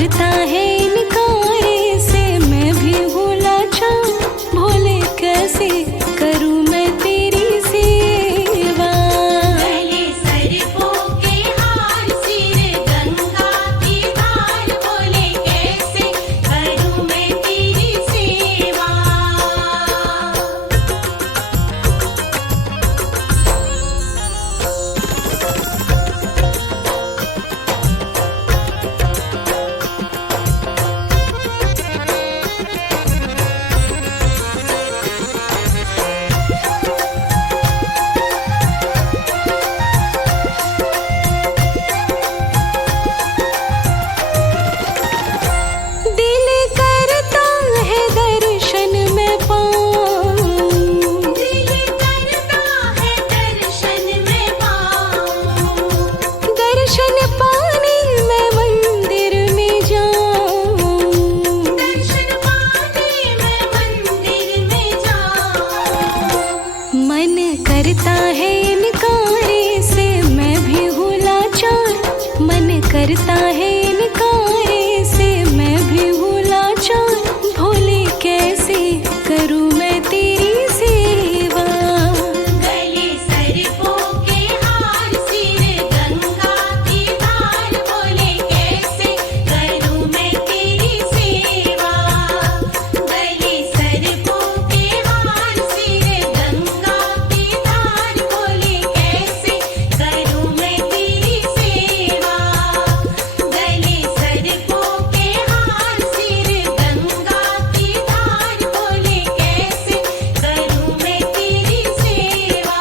करता है इनकार से मैं भी हूँ लाचार, भोले कैसे करूँ मैं तेरी सेवा। गले सरपों के हार, सिर गंगा की धार, बोले कैसे करूँ मैं तेरी सेवा। दिल करता है दर्शन में पाऊं, दिल करता है दर्शन में पाऊं, दर्शन पाने मैं मंदिर में जाऊं। दर्शन पाने मैं मंदिर में जाऊं। मन करता है इनकार से मैं भी हूँ लाचार, मन करता है इनकार से मैं भी हूँ लाचार, भोले कैसे करूँ मैं तेरी सेवा। गले सरपों के हार, सिर गंगा की धार, बोले कैसे करूँ मैं तेरी सेवा। गले सरपों के हार, सिर गंगा की धार, बोले कैसे करूँ मैं तेरी सेवा। गले सरपों के हार, सिर गंगा की धार, बोले कैसे करूँ मैं तेरी सेवा।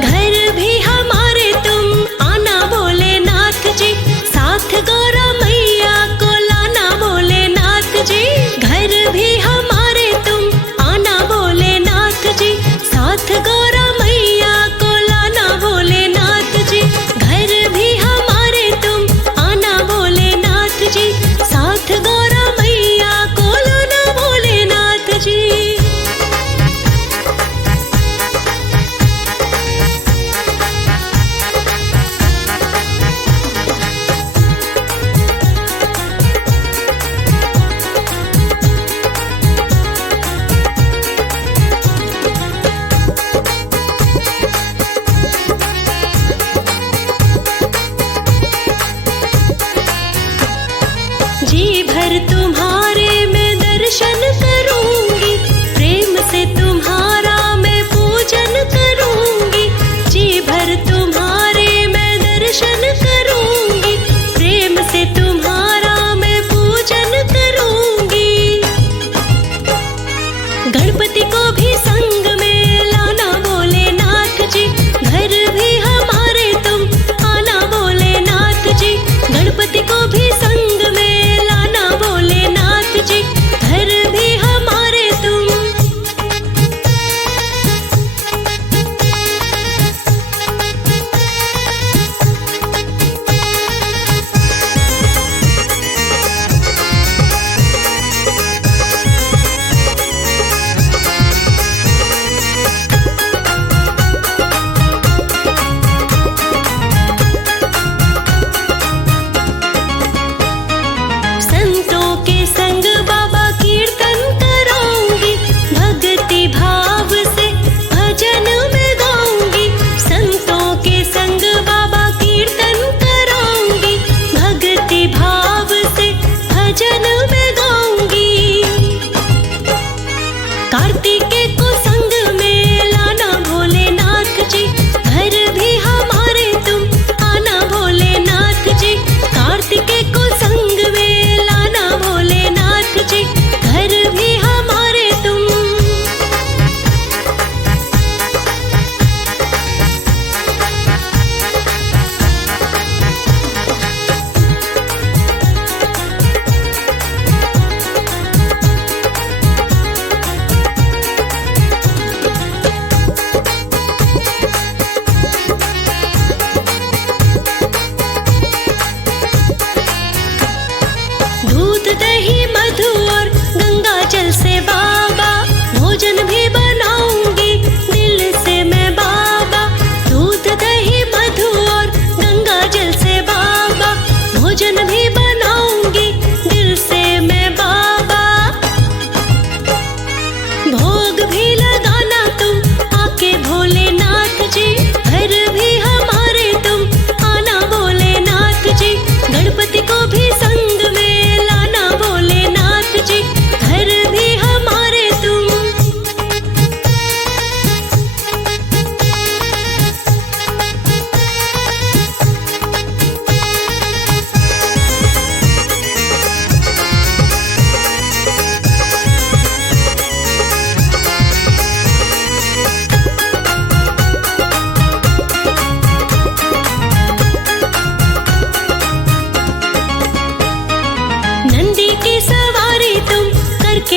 घर भी हमारे तुम आना भोलेनाथ जी, साथ गौरा मैया को लाना भोलेनाथ जी। घर भी हमारे तुम आना भोलेनाथ जी, साथ गौरा मैया को लाना भोलेनाथ जी। घर भी हमारे तुम आना भोलेनाथ जी, साथ गौरा मैया को लाना भोलेनाथ जी। जी भर तुम्हारे मैं दर्शन करूंगी, प्रेम से तुम्हारा मैं पूजन करूंगी। जी भर तुम्हारे मैं दर्शन करूंगी, प्रेम से तुम्हारा मैं पूजन करूंगी। गणपति को भी संग में लाना भोलेनाथ जी, घर भी हमारे तुम आना भोलेनाथ जी। गणपति को भी संग में लाना भोलेनाथ जी, घर भी हमारे तुम। संतों के संग बाबा कीर्तन कराऊंगी, भक्ति भाव से भजन में गाऊंगी। संतों के संग बाबा कीर्तन कराऊंगी, भक्ति भाव से भजन में गाऊंगी। कार्तिकेय को संग में लाना भोलेनाथ जी, घर भी हमारे तुम आना भोलेनाथ जी। कार्तिकेय को संग में लाना भोलेनाथ जी, घर भी हमारे तुम।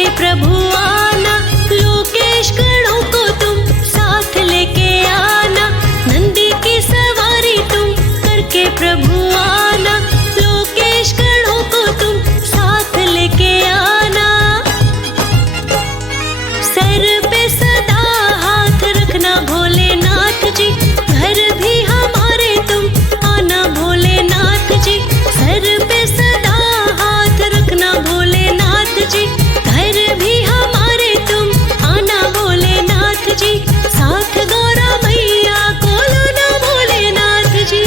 करके प्रभु आना, लोकेश गणों को तुम साथ लेके आना। नंदी की सवारी तुम करके प्रभु आना, लोकेश गणों को तुम साथ लेके आना। सर पे सदा हाथ रखना भोलेनाथ जी, घर भी हमारे तुम आना भोलेनाथ जी। सर पे सदा हाथ रखना भोलेनाथ जी, घर भी हमारे तुम आना भोलेनाथ जी। साथ गौरा मैया को लो ना भोलेनाथ जी।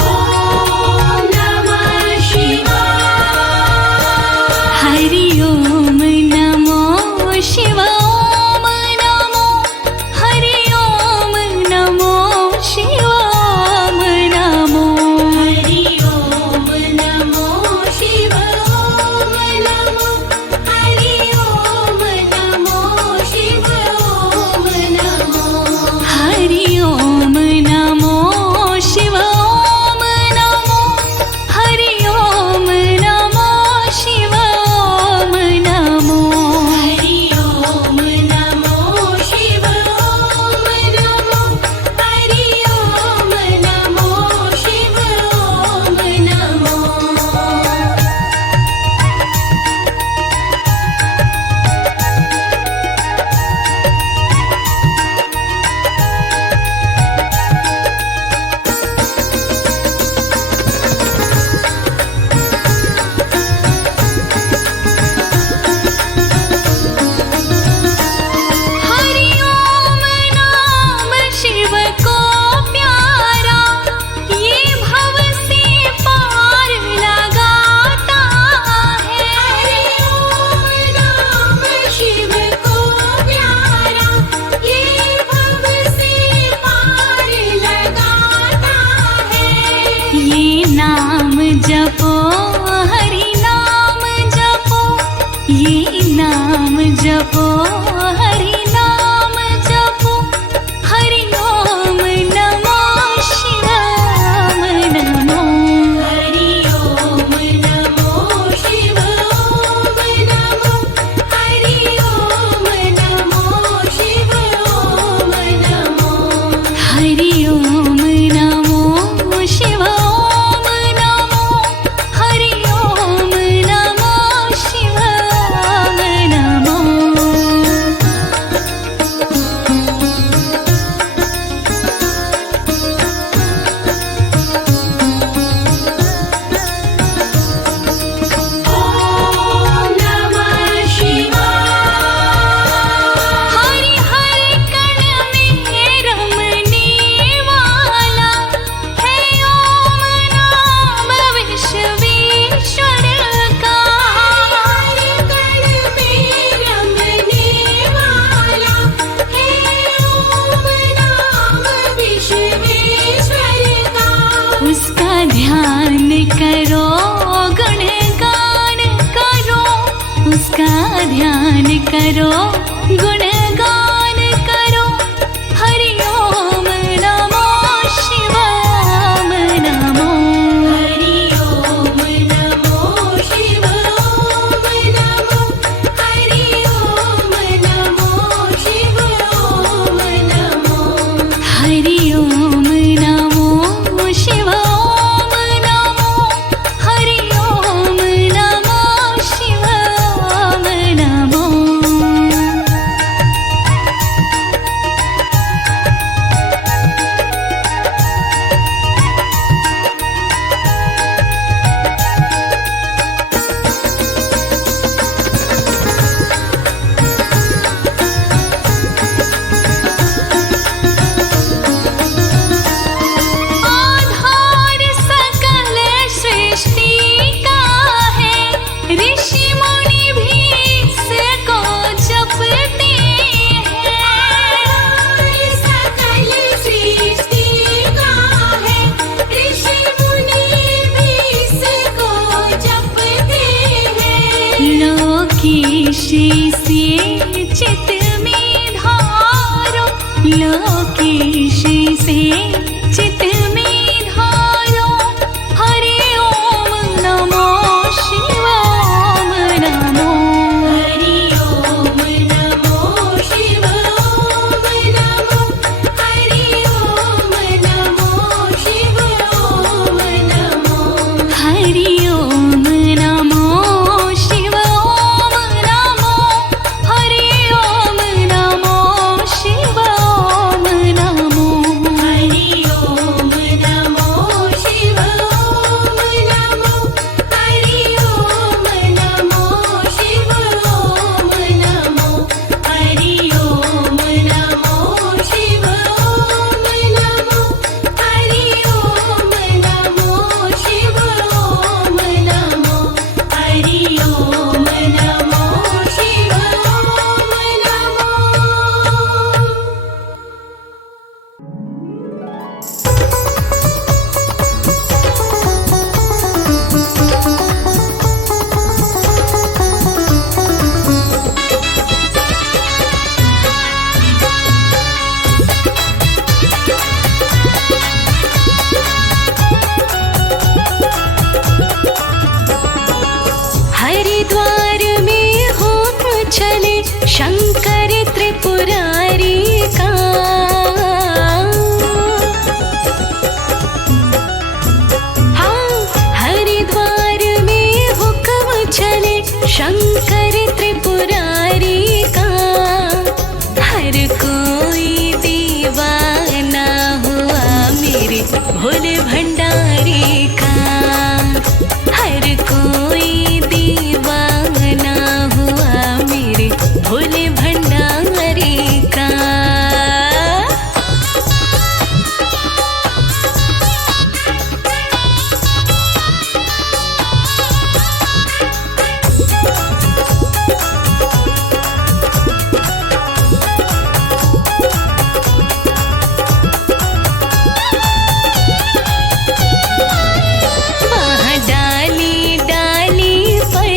ॐ नमः शिवाय। हरि ओम नमो शिव ओम नमो, हरि ओम नमो शिव ओम नमो। हरि ओम नमो शिव ओम नमो, हरि ओम नमो शिव ओम नमो। हरि ओम नमो शिव ओम नमो, हरि ओम नमो शिव ओम नमो। हरि ओम नमो शिव ओम नमो, हरि ओम नमो शिव ओम नमो। हरि ओम नाम शिव को प्यारा, ये भव से पार लगाता है। हरि ओम नाम शिव को प्यारा, ये भव से पार लगाता है। ये नाम जपो हरि नाम जपो, ये नाम जपो हरि नाम जपो। हरि ओम नमो शिव ओम नमो। हरि ओम नमो शिव ओम नमो, हरि ओम नमो शिव ओम नमो। हरि ओम नमो शिव ओम नमो, हरि ओम नमो शिव ओम नमो। ॐ नमः शिवाय। हरि हर कण में रमने वाला है ओम नाम विश्वेश्वर का। हर कण में रमने वाला है ओम नाम विश्वेश्वर का। उसका ध्यान करो गुणगान करो, उसका ध्यान करो गुणगान करो। हरि ओम नमो शिव ओम नमो। हरि ओम नमो शिव ओम नमो, हरि ओम नमो शिव ओम नमो। हरि ओम नमो शिव ओम नमो, हरि ओम नमो शिव ओम नमो। चित में धारो, लोकेश से चित में धारो। हरि ओम नमो शिव ओम नमो, हरि ओम नमो शिव ओम नमो, हरि ओम नमो शिव ओम नमो, हरि ओम नमो शिव ओम नमो, हरि ओम नमो शिव ओम नमो, हरि ओम नमो शिव ओम नमो, हरि ओम नमो शिव ओम नमो, हरि ओम नमो शिव ओम नमो, हरि ओम नमो शिव ओम नमो, हरि ओम नमो शिव हरिद्वार में होम चले शंकर त्रिपुरारी का। हाँ, हरिद्वार में हुक्म चले शंकर त्रिपुरारी का। हर कोई दीवाना हुआ मेरे भोले भंडारी का। हर कोई दीवाना हुआ मेरे भोले भंडारी का। वहाँ डाली डाली पर,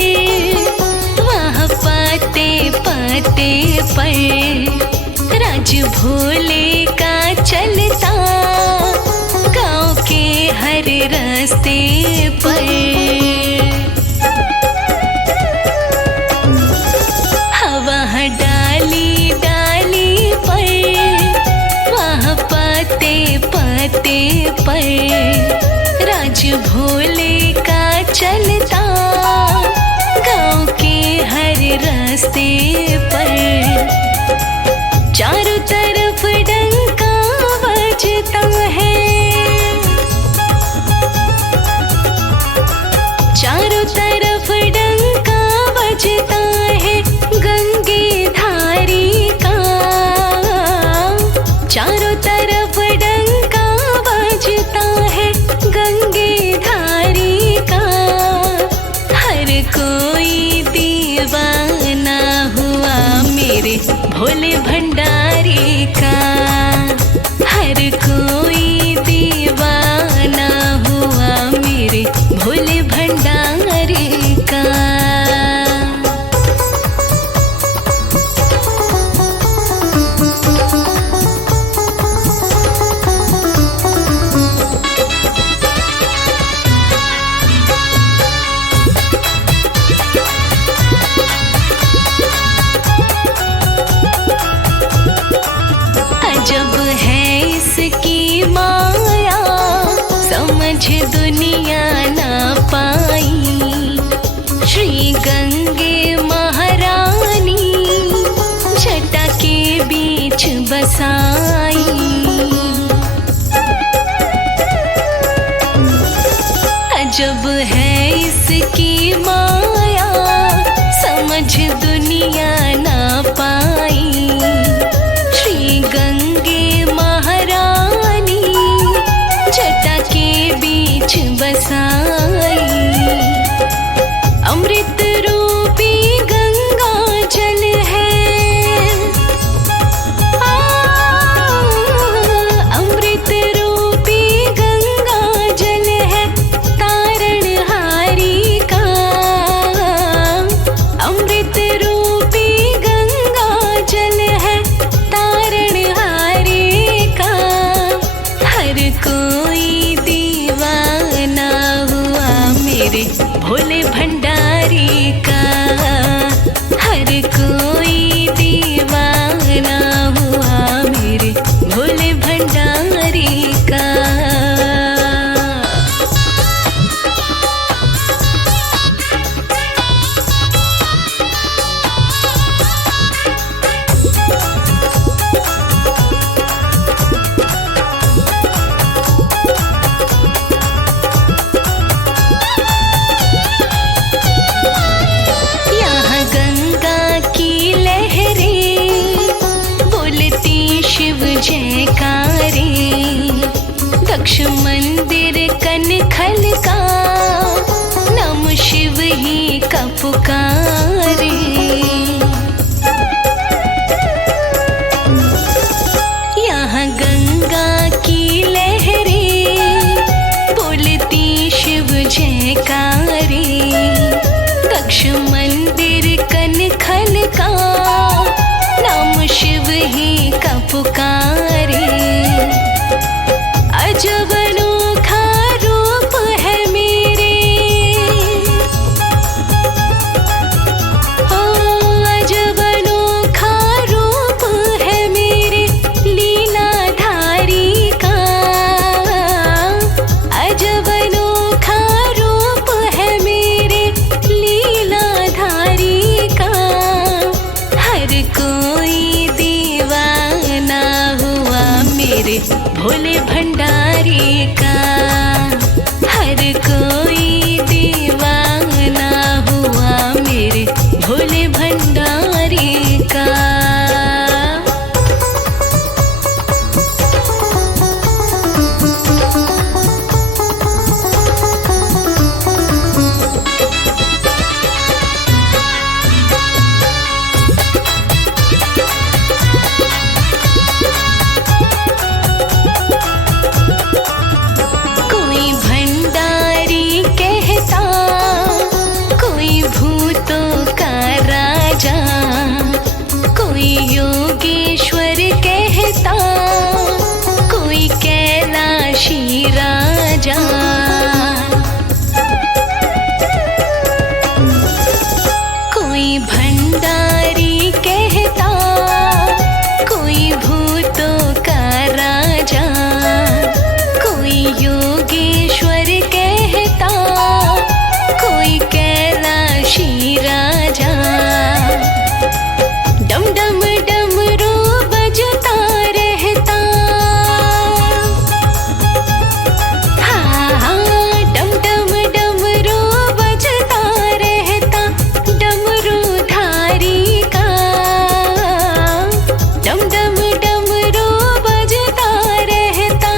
वहाँ पाते पाते पर राज भोले का चलता गाँव के हर रास्ते पर। वहाँ डाली डाली पर, वहाँ पाते पाते पर राज भोले का चलता गाँव के हर रास्ते पर। चारों तरफ डंका बजता है, चारों तरफ डंका बजता है गंगे धारी का। चारों तरफ डंका बजता है गंगे धारी का। हर कोई दीवाना हुआ मेरे भोले भंडारी का। हर कोई दीवाना हुआ मेरे भोले भंडारी का। अजब है इसकी माया, समझ दुनिया ना पाई। श्री गंगे महारानी जटा के बीच बसाई। अजब है इसकी माया, समझ दुनिया ना पाई। श्री गंगे महारानी जटा के बीच बसाई। अमृत रूपी गंगा जल है, अमृत रूपी गंगा जल है तारणहारी का। अमृत रूपी काशी राजा। डम डम डमरू बजता रहता, हाँ हाँ डम डम डमरू बजता रहता, डमरू धारी का। डम डम डमरू बजता रहता,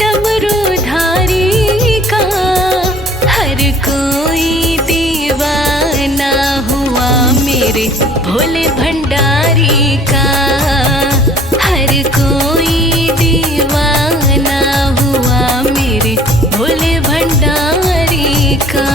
डमरू धारी का। हर कोई दीवाना हुआ मेरे भोले भंडारी का। हर कोई दीवाना हुआ मेरे भोले भंडारी का।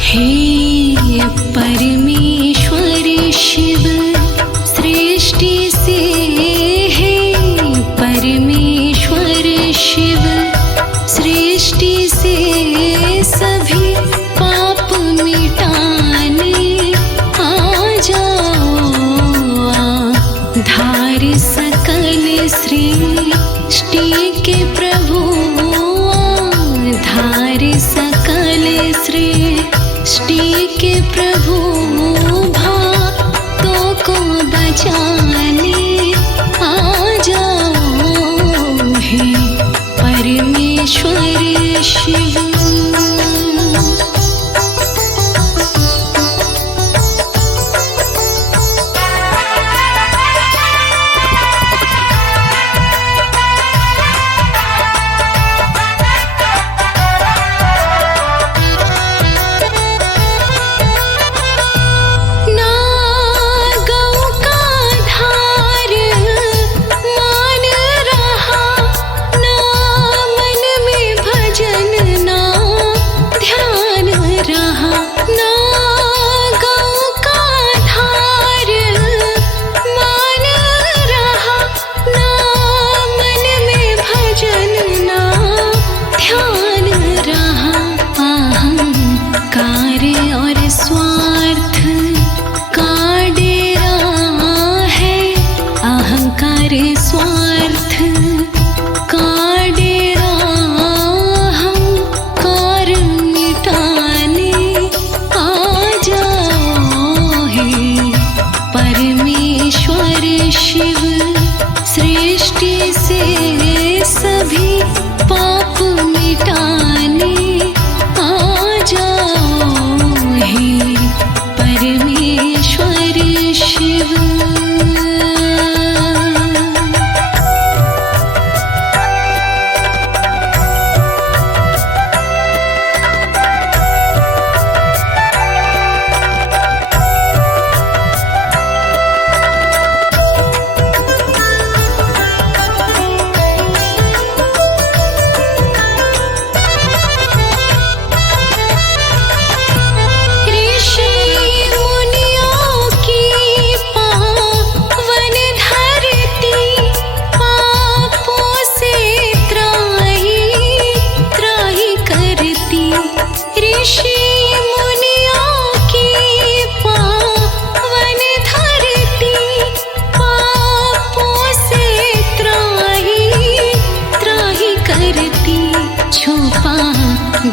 हे परमेश्वर शिव सृष्टि से, हे परमेश्वर शिव सृष्टि से सभी पाप मिटाने आ जाओ। धार सकल सृष्टि के प्रभु, धार सकल सृष्टि के प्रभु, भक्तों को बचाने आ जाओ। हे परमेश्वर शिव। स्वार्थ का डेरा अहंकार मिटाने आ जाओ। हे परमेश्वर शिव सृष्टि से सभी पाप मिटाने आ जाओ। हे परमेश्वर शिव।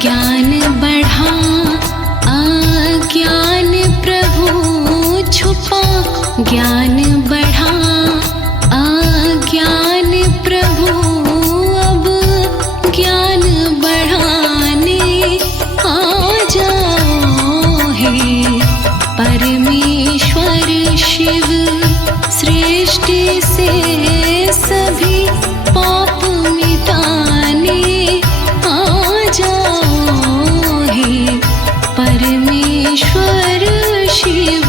ज्ञान बढ़ा अज्ञान प्रभु छुपा, ज्ञान बढ़ा अज्ञान प्रभु अब ज्ञान बढ़ाने आ जाओ। हे परमेश्वर शिव सृष्टि से सभी पाप मिटाने आ जाओ। हे परमेश्वर शिव।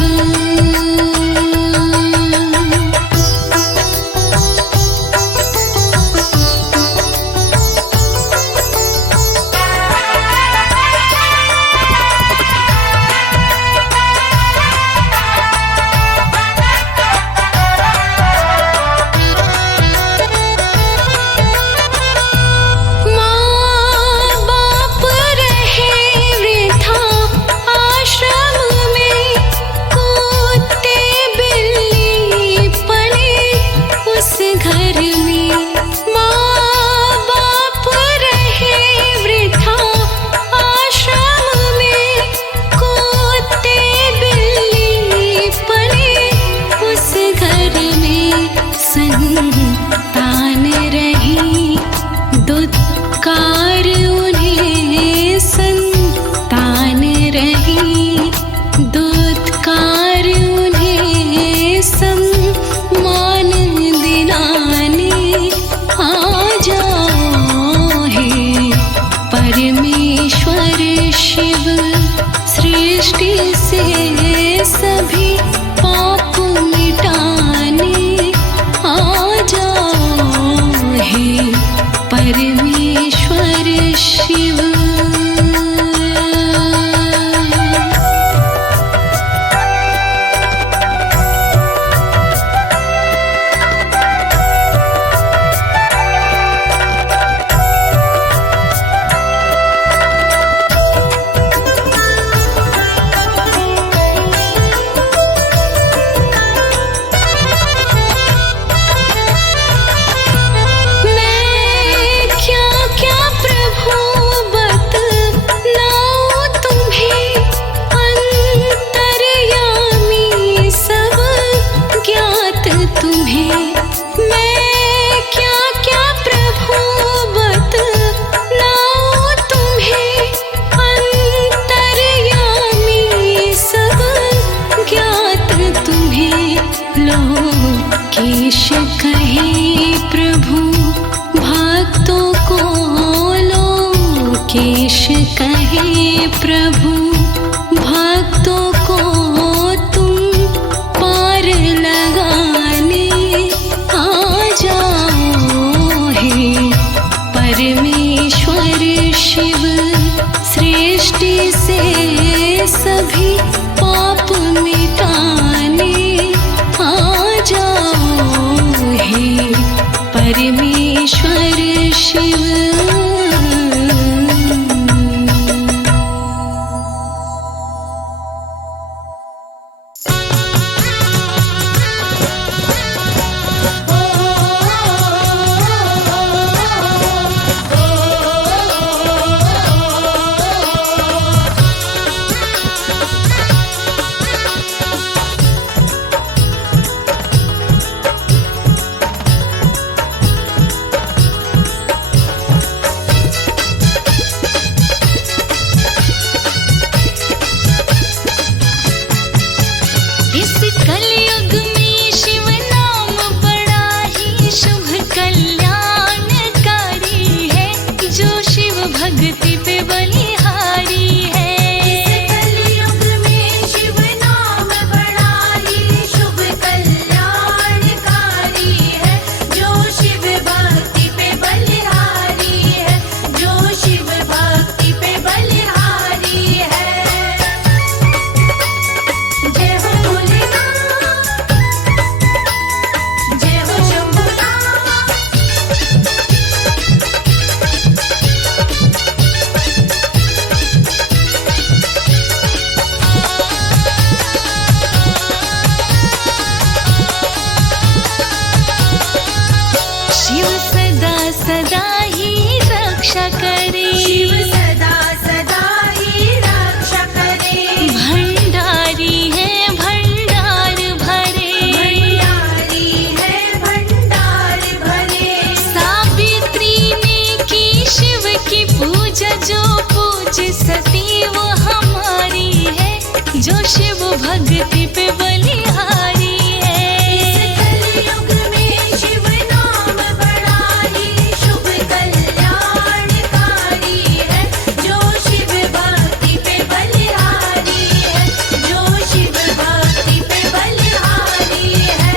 केश कहे प्रभु भक्तों को लो, केश कहे प्रभु भक्तों को तुम पार लगाने आ जाओ हे परमेश्वर शिव। सृष्टि से सभी पाप मिटाने आ जाओ हे परमेश्वर शिव। इस कलयुग में शिव नाम बड़ा ही शुभ कल्याणकारी है, जो शिव भक्ति पे बलिहारी है। इस कलयुग में शिव नाम बड़ा ही शुभ कल्याणकारी है, जो शिव भक्ति पे बलिहारी है, जो शिव भक्ति पे बलिहारी है। जय हो भोलेनाथ, जय हो शंभुनाथ। शिव सदा सदा ही रक्षा करे, शिव सदा सदा ही रक्षा करे। भंडारी है भंडार भरे, भंडारी है भंडार भरे। सावित्री ने की शिव की पूजा, जो पूज सती वो हमारी है, जो शिव भक्ति पे बलिहारी है। इस कलयुग में शिव नाम बड़ा ही शुभ कल्याणकारी है, जो शिव भक्ति पे बलिहारी है, जो शिव भक्ति पे बलिहारी है।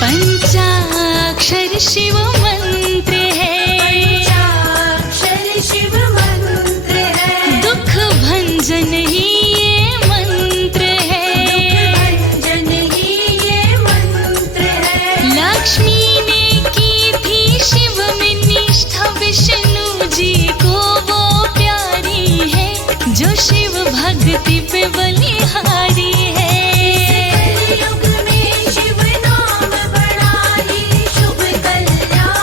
पंचाक्षर शिव मंत्र है, पंचाक्षर शिव मंत्र है, दुख भंजन ही ये मंत्र है। भंजन ही ये मंत्र है। लक्ष्मी ने की थी शिव में निष्ठा, विष्णु जी को वो प्यारी है, जो शिव भक्ति पे बलिहारी है। कलयुग में शिव नाम बड़ा ही शुभ कल्याणकारी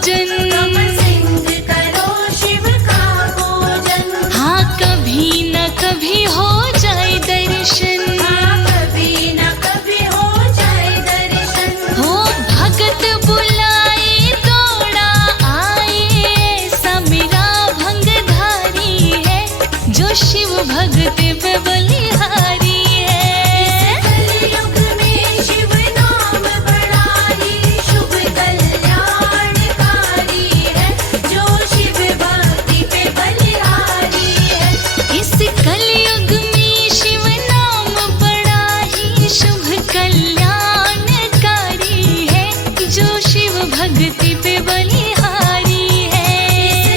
भोजन, कमल सिंह करो शिव का पूजन। हाँ कभी न कभी हो जाए दर्शन, हाँ कभी न कभी हो जाए दर्शन। हो भगत बुलाए दौड़ा आए, ऐसा मेरा भंगधारी है जो शिव भक्ति पे बलिहारी है। कलयुग में शिव नाम बड़ा ही शुभ कल्याणकारी है, जो शिव भक्ति पे बलिहारी है। इस कलयुग में शिव नाम बड़ा ही शुभ कल्याणकारी है, जो शिव भक्ति पे बलिहारी है।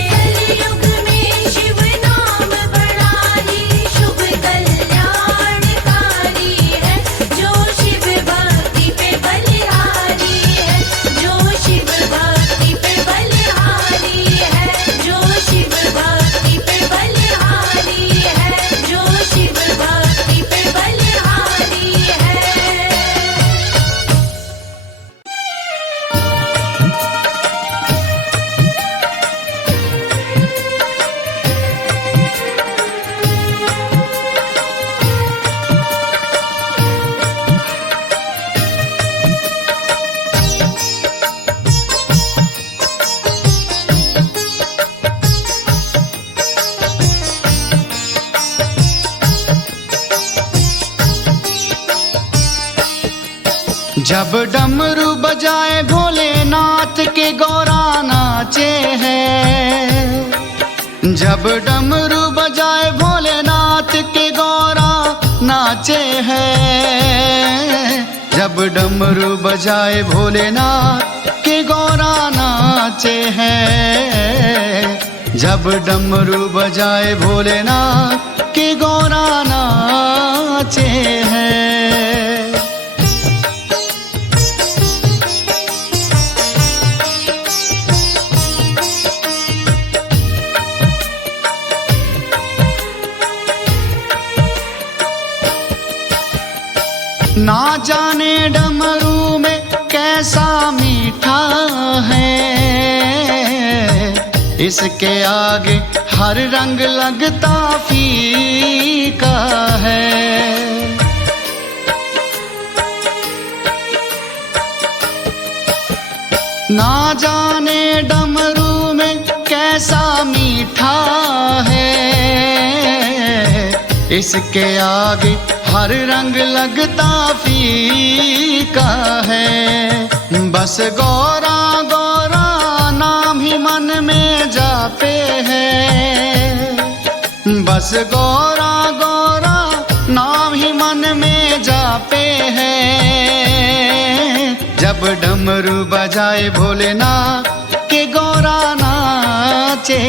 कलयुग में शिव नाम बड़ा ही शुभ कल्याणकारी है, जो शिव भक्ति पे बलिहारी है, जो शिव भक्ति पे बलिहारी है, जो शिव भक्ति पे बलिहारी है, जो शिव भक्ति पे बलिहारी है। जब डमरू बजाए भोलेनाथ के गौरा नाचे हैं, जब डमरू बजाए भोलेनाथ के गौरा नाचे हैं, जब डमरू बजाए भोलेनाथ के गौरा नाचे हैं, जब डमरू बजाए भोलेनाथ के गौरा नाचे हैं। ना जाने डमरू में कैसा मीठा है, इसके आगे हर रंग लगता फीका है। ना जाने डमरू में कैसा मीठा है, इसके आगे हर रंग लगता फीका है। बस गौरा गौरा नाम ही मन में जाते हैं, बस गौरा गौरा नाम ही मन में जाते हैं। जब डमरू बजाए भोलेनाथ के गौरा नाचे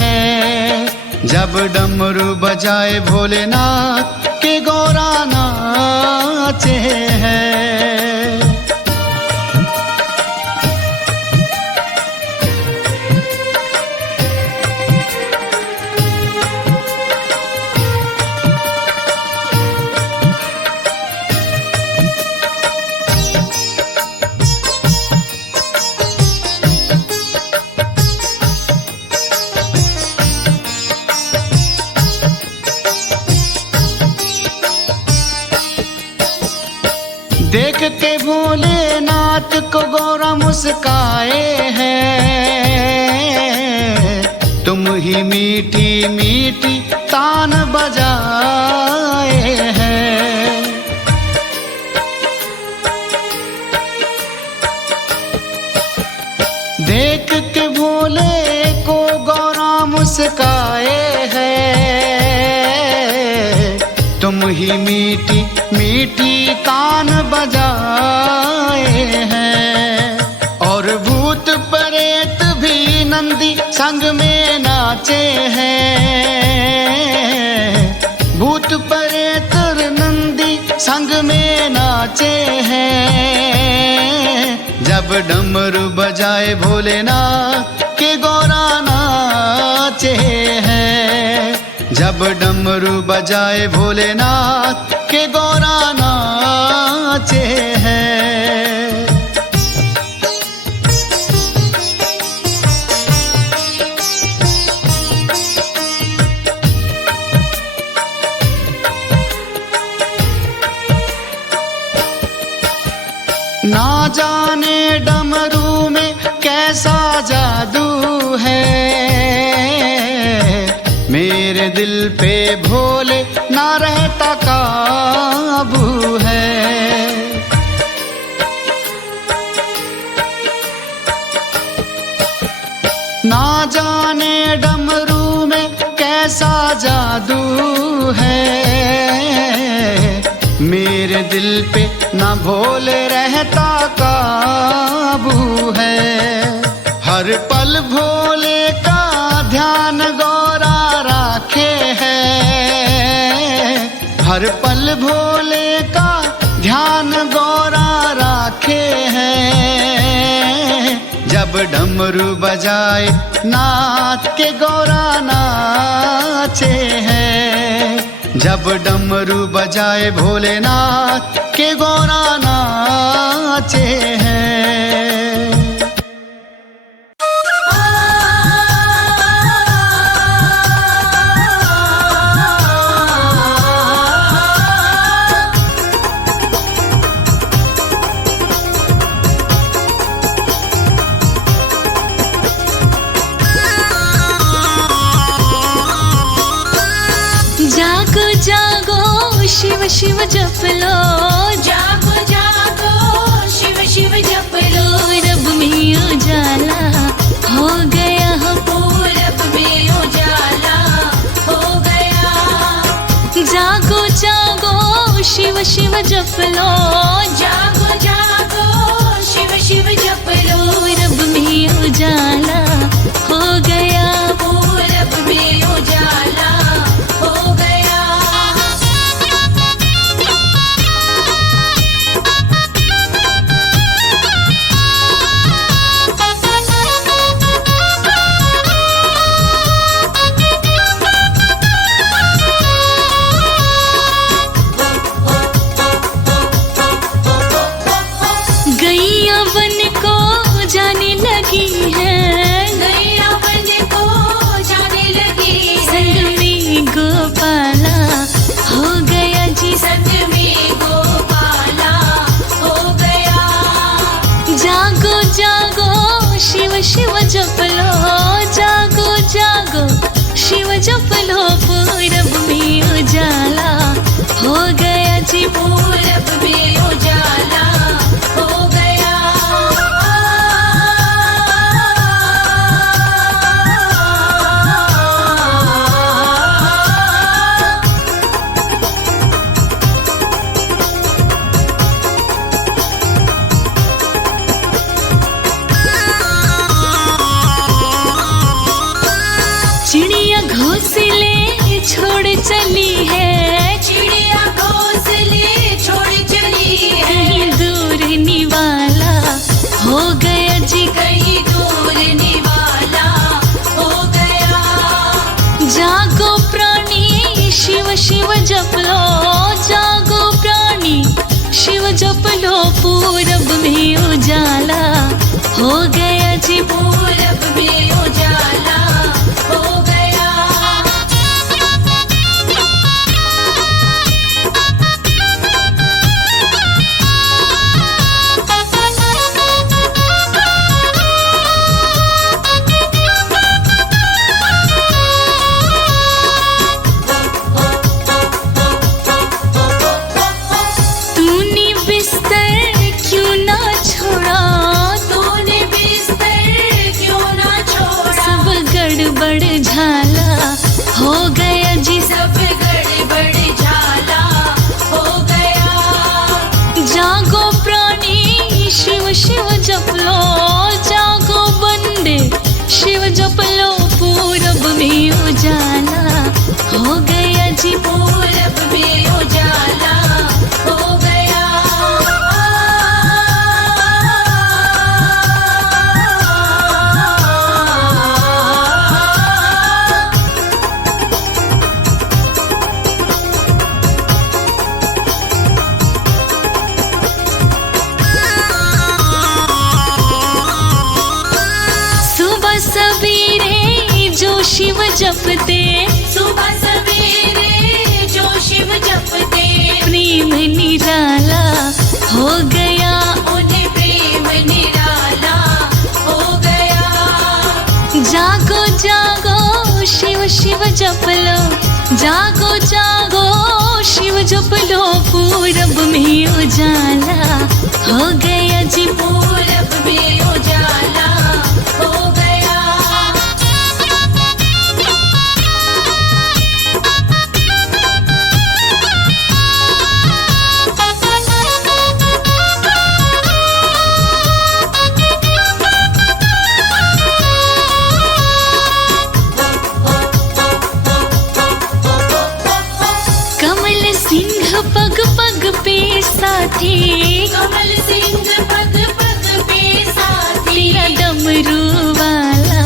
हैं, जब डमरू बजाए भोलेनाथ के गौरा नाचे हैं। देख के भोलेनाथ को गौरा मुस्काए हैं, तुम ही मीठी मीठी तान बजाए हैं। देख के भोले को गौरा मुस्काए हैं, तुम ही मीठी मीठी तान बजाए हैं। और भूत प्रेत भी नंदी संग में नाचे हैं, भूत प्रेत नंदी संग में नाचे हैं। जब डमरू बजाए भोलेनाथ के गौरा नाचे हैं, जब डमरू बजाए भोलेनाथ के गौरा नाचे हैं। जाने डमरू में कैसा जादू है, मेरे दिल पे भोले ना रहता काबू है। ना जाने डमरू में कैसा जादू है, मेरे दिल पे ना भोले रहता काबू है। हर पल भोले का ध्यान गौरा राखे है, हर पल भोले का ध्यान गौरा राखे है। जब डमरू बजाए नाच के गौरा नाचे हैं, जब डमरू बजाए भोलेनाथ के गौरा नाचे हैं। जागो जागो शिव शिव जप लो, जागो जागो शिव शिव जप लो। रब में उजाला हो गया हो, पूरब में उजाला हो गया। जागो जागो शिव शिव जप लो, जागो जागो शिव शिव जप लो। रब में उजाला हो गया, पूरब में उजाला हो गया। गैया बन को जाने लगी है, गैया बन को जाने लगी है। संग में गोपाला हो गया जी, संग में गोपाला हो गया। जागो जागो शिव शिव जप लो, जागो जागो शिव जप लो। पूरब में उजाला हो गया जी, पूरब में उजाला हो गया। चिड़िया घोंसले छोड़ चली है, चिड़िया घोंसले छोड़ चली है। कहीं दूर निवाला हो गया जी, कहीं दूर निवाला हो गया। जागो प्राणी शिव शिव जप लो, जागो प्राणी शिव जप लो। पूरब में उजाला हो गया जी, पूरब में उजाला हो गया। तूने बिस्तर क्यों ना छोड़ा, तूने बिस्तर क्यों ना छोड़ा। सब गड़बड़ झाला हो गया जी, सब गड़बड़ झाला हो गया। जागो प्राणी शिव शिव जप लो, जागो बंदे शिव जप लो। पूरब में उजाला हो गया जी, पूरब में उजाला हो गया। सुबह सवेरे जो शिव जपते, सुबह सवेरे जो शिव जपते। प्रेम निराला हो गया, उन्हें प्रेम शिव जप लो, जागो जागो शिव जप लो, पूरब में उजाला हो गया जी, पूरब में उजाला हो गया। कमल सिंह पग पग पे साथी, कमल सिंह पग पग पे साथी, तेरा डमरू वाला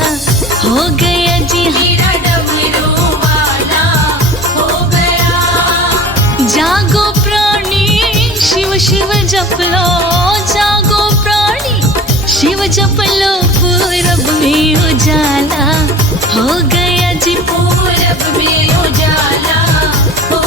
हो गया जी, तेरा डमरू वाला हो गया। जागो प्राणी शिव शिव जप लो, जागो प्राणी शिव जप लो, पूरब में उजाला हो गया जी, पूरब में उजाला हो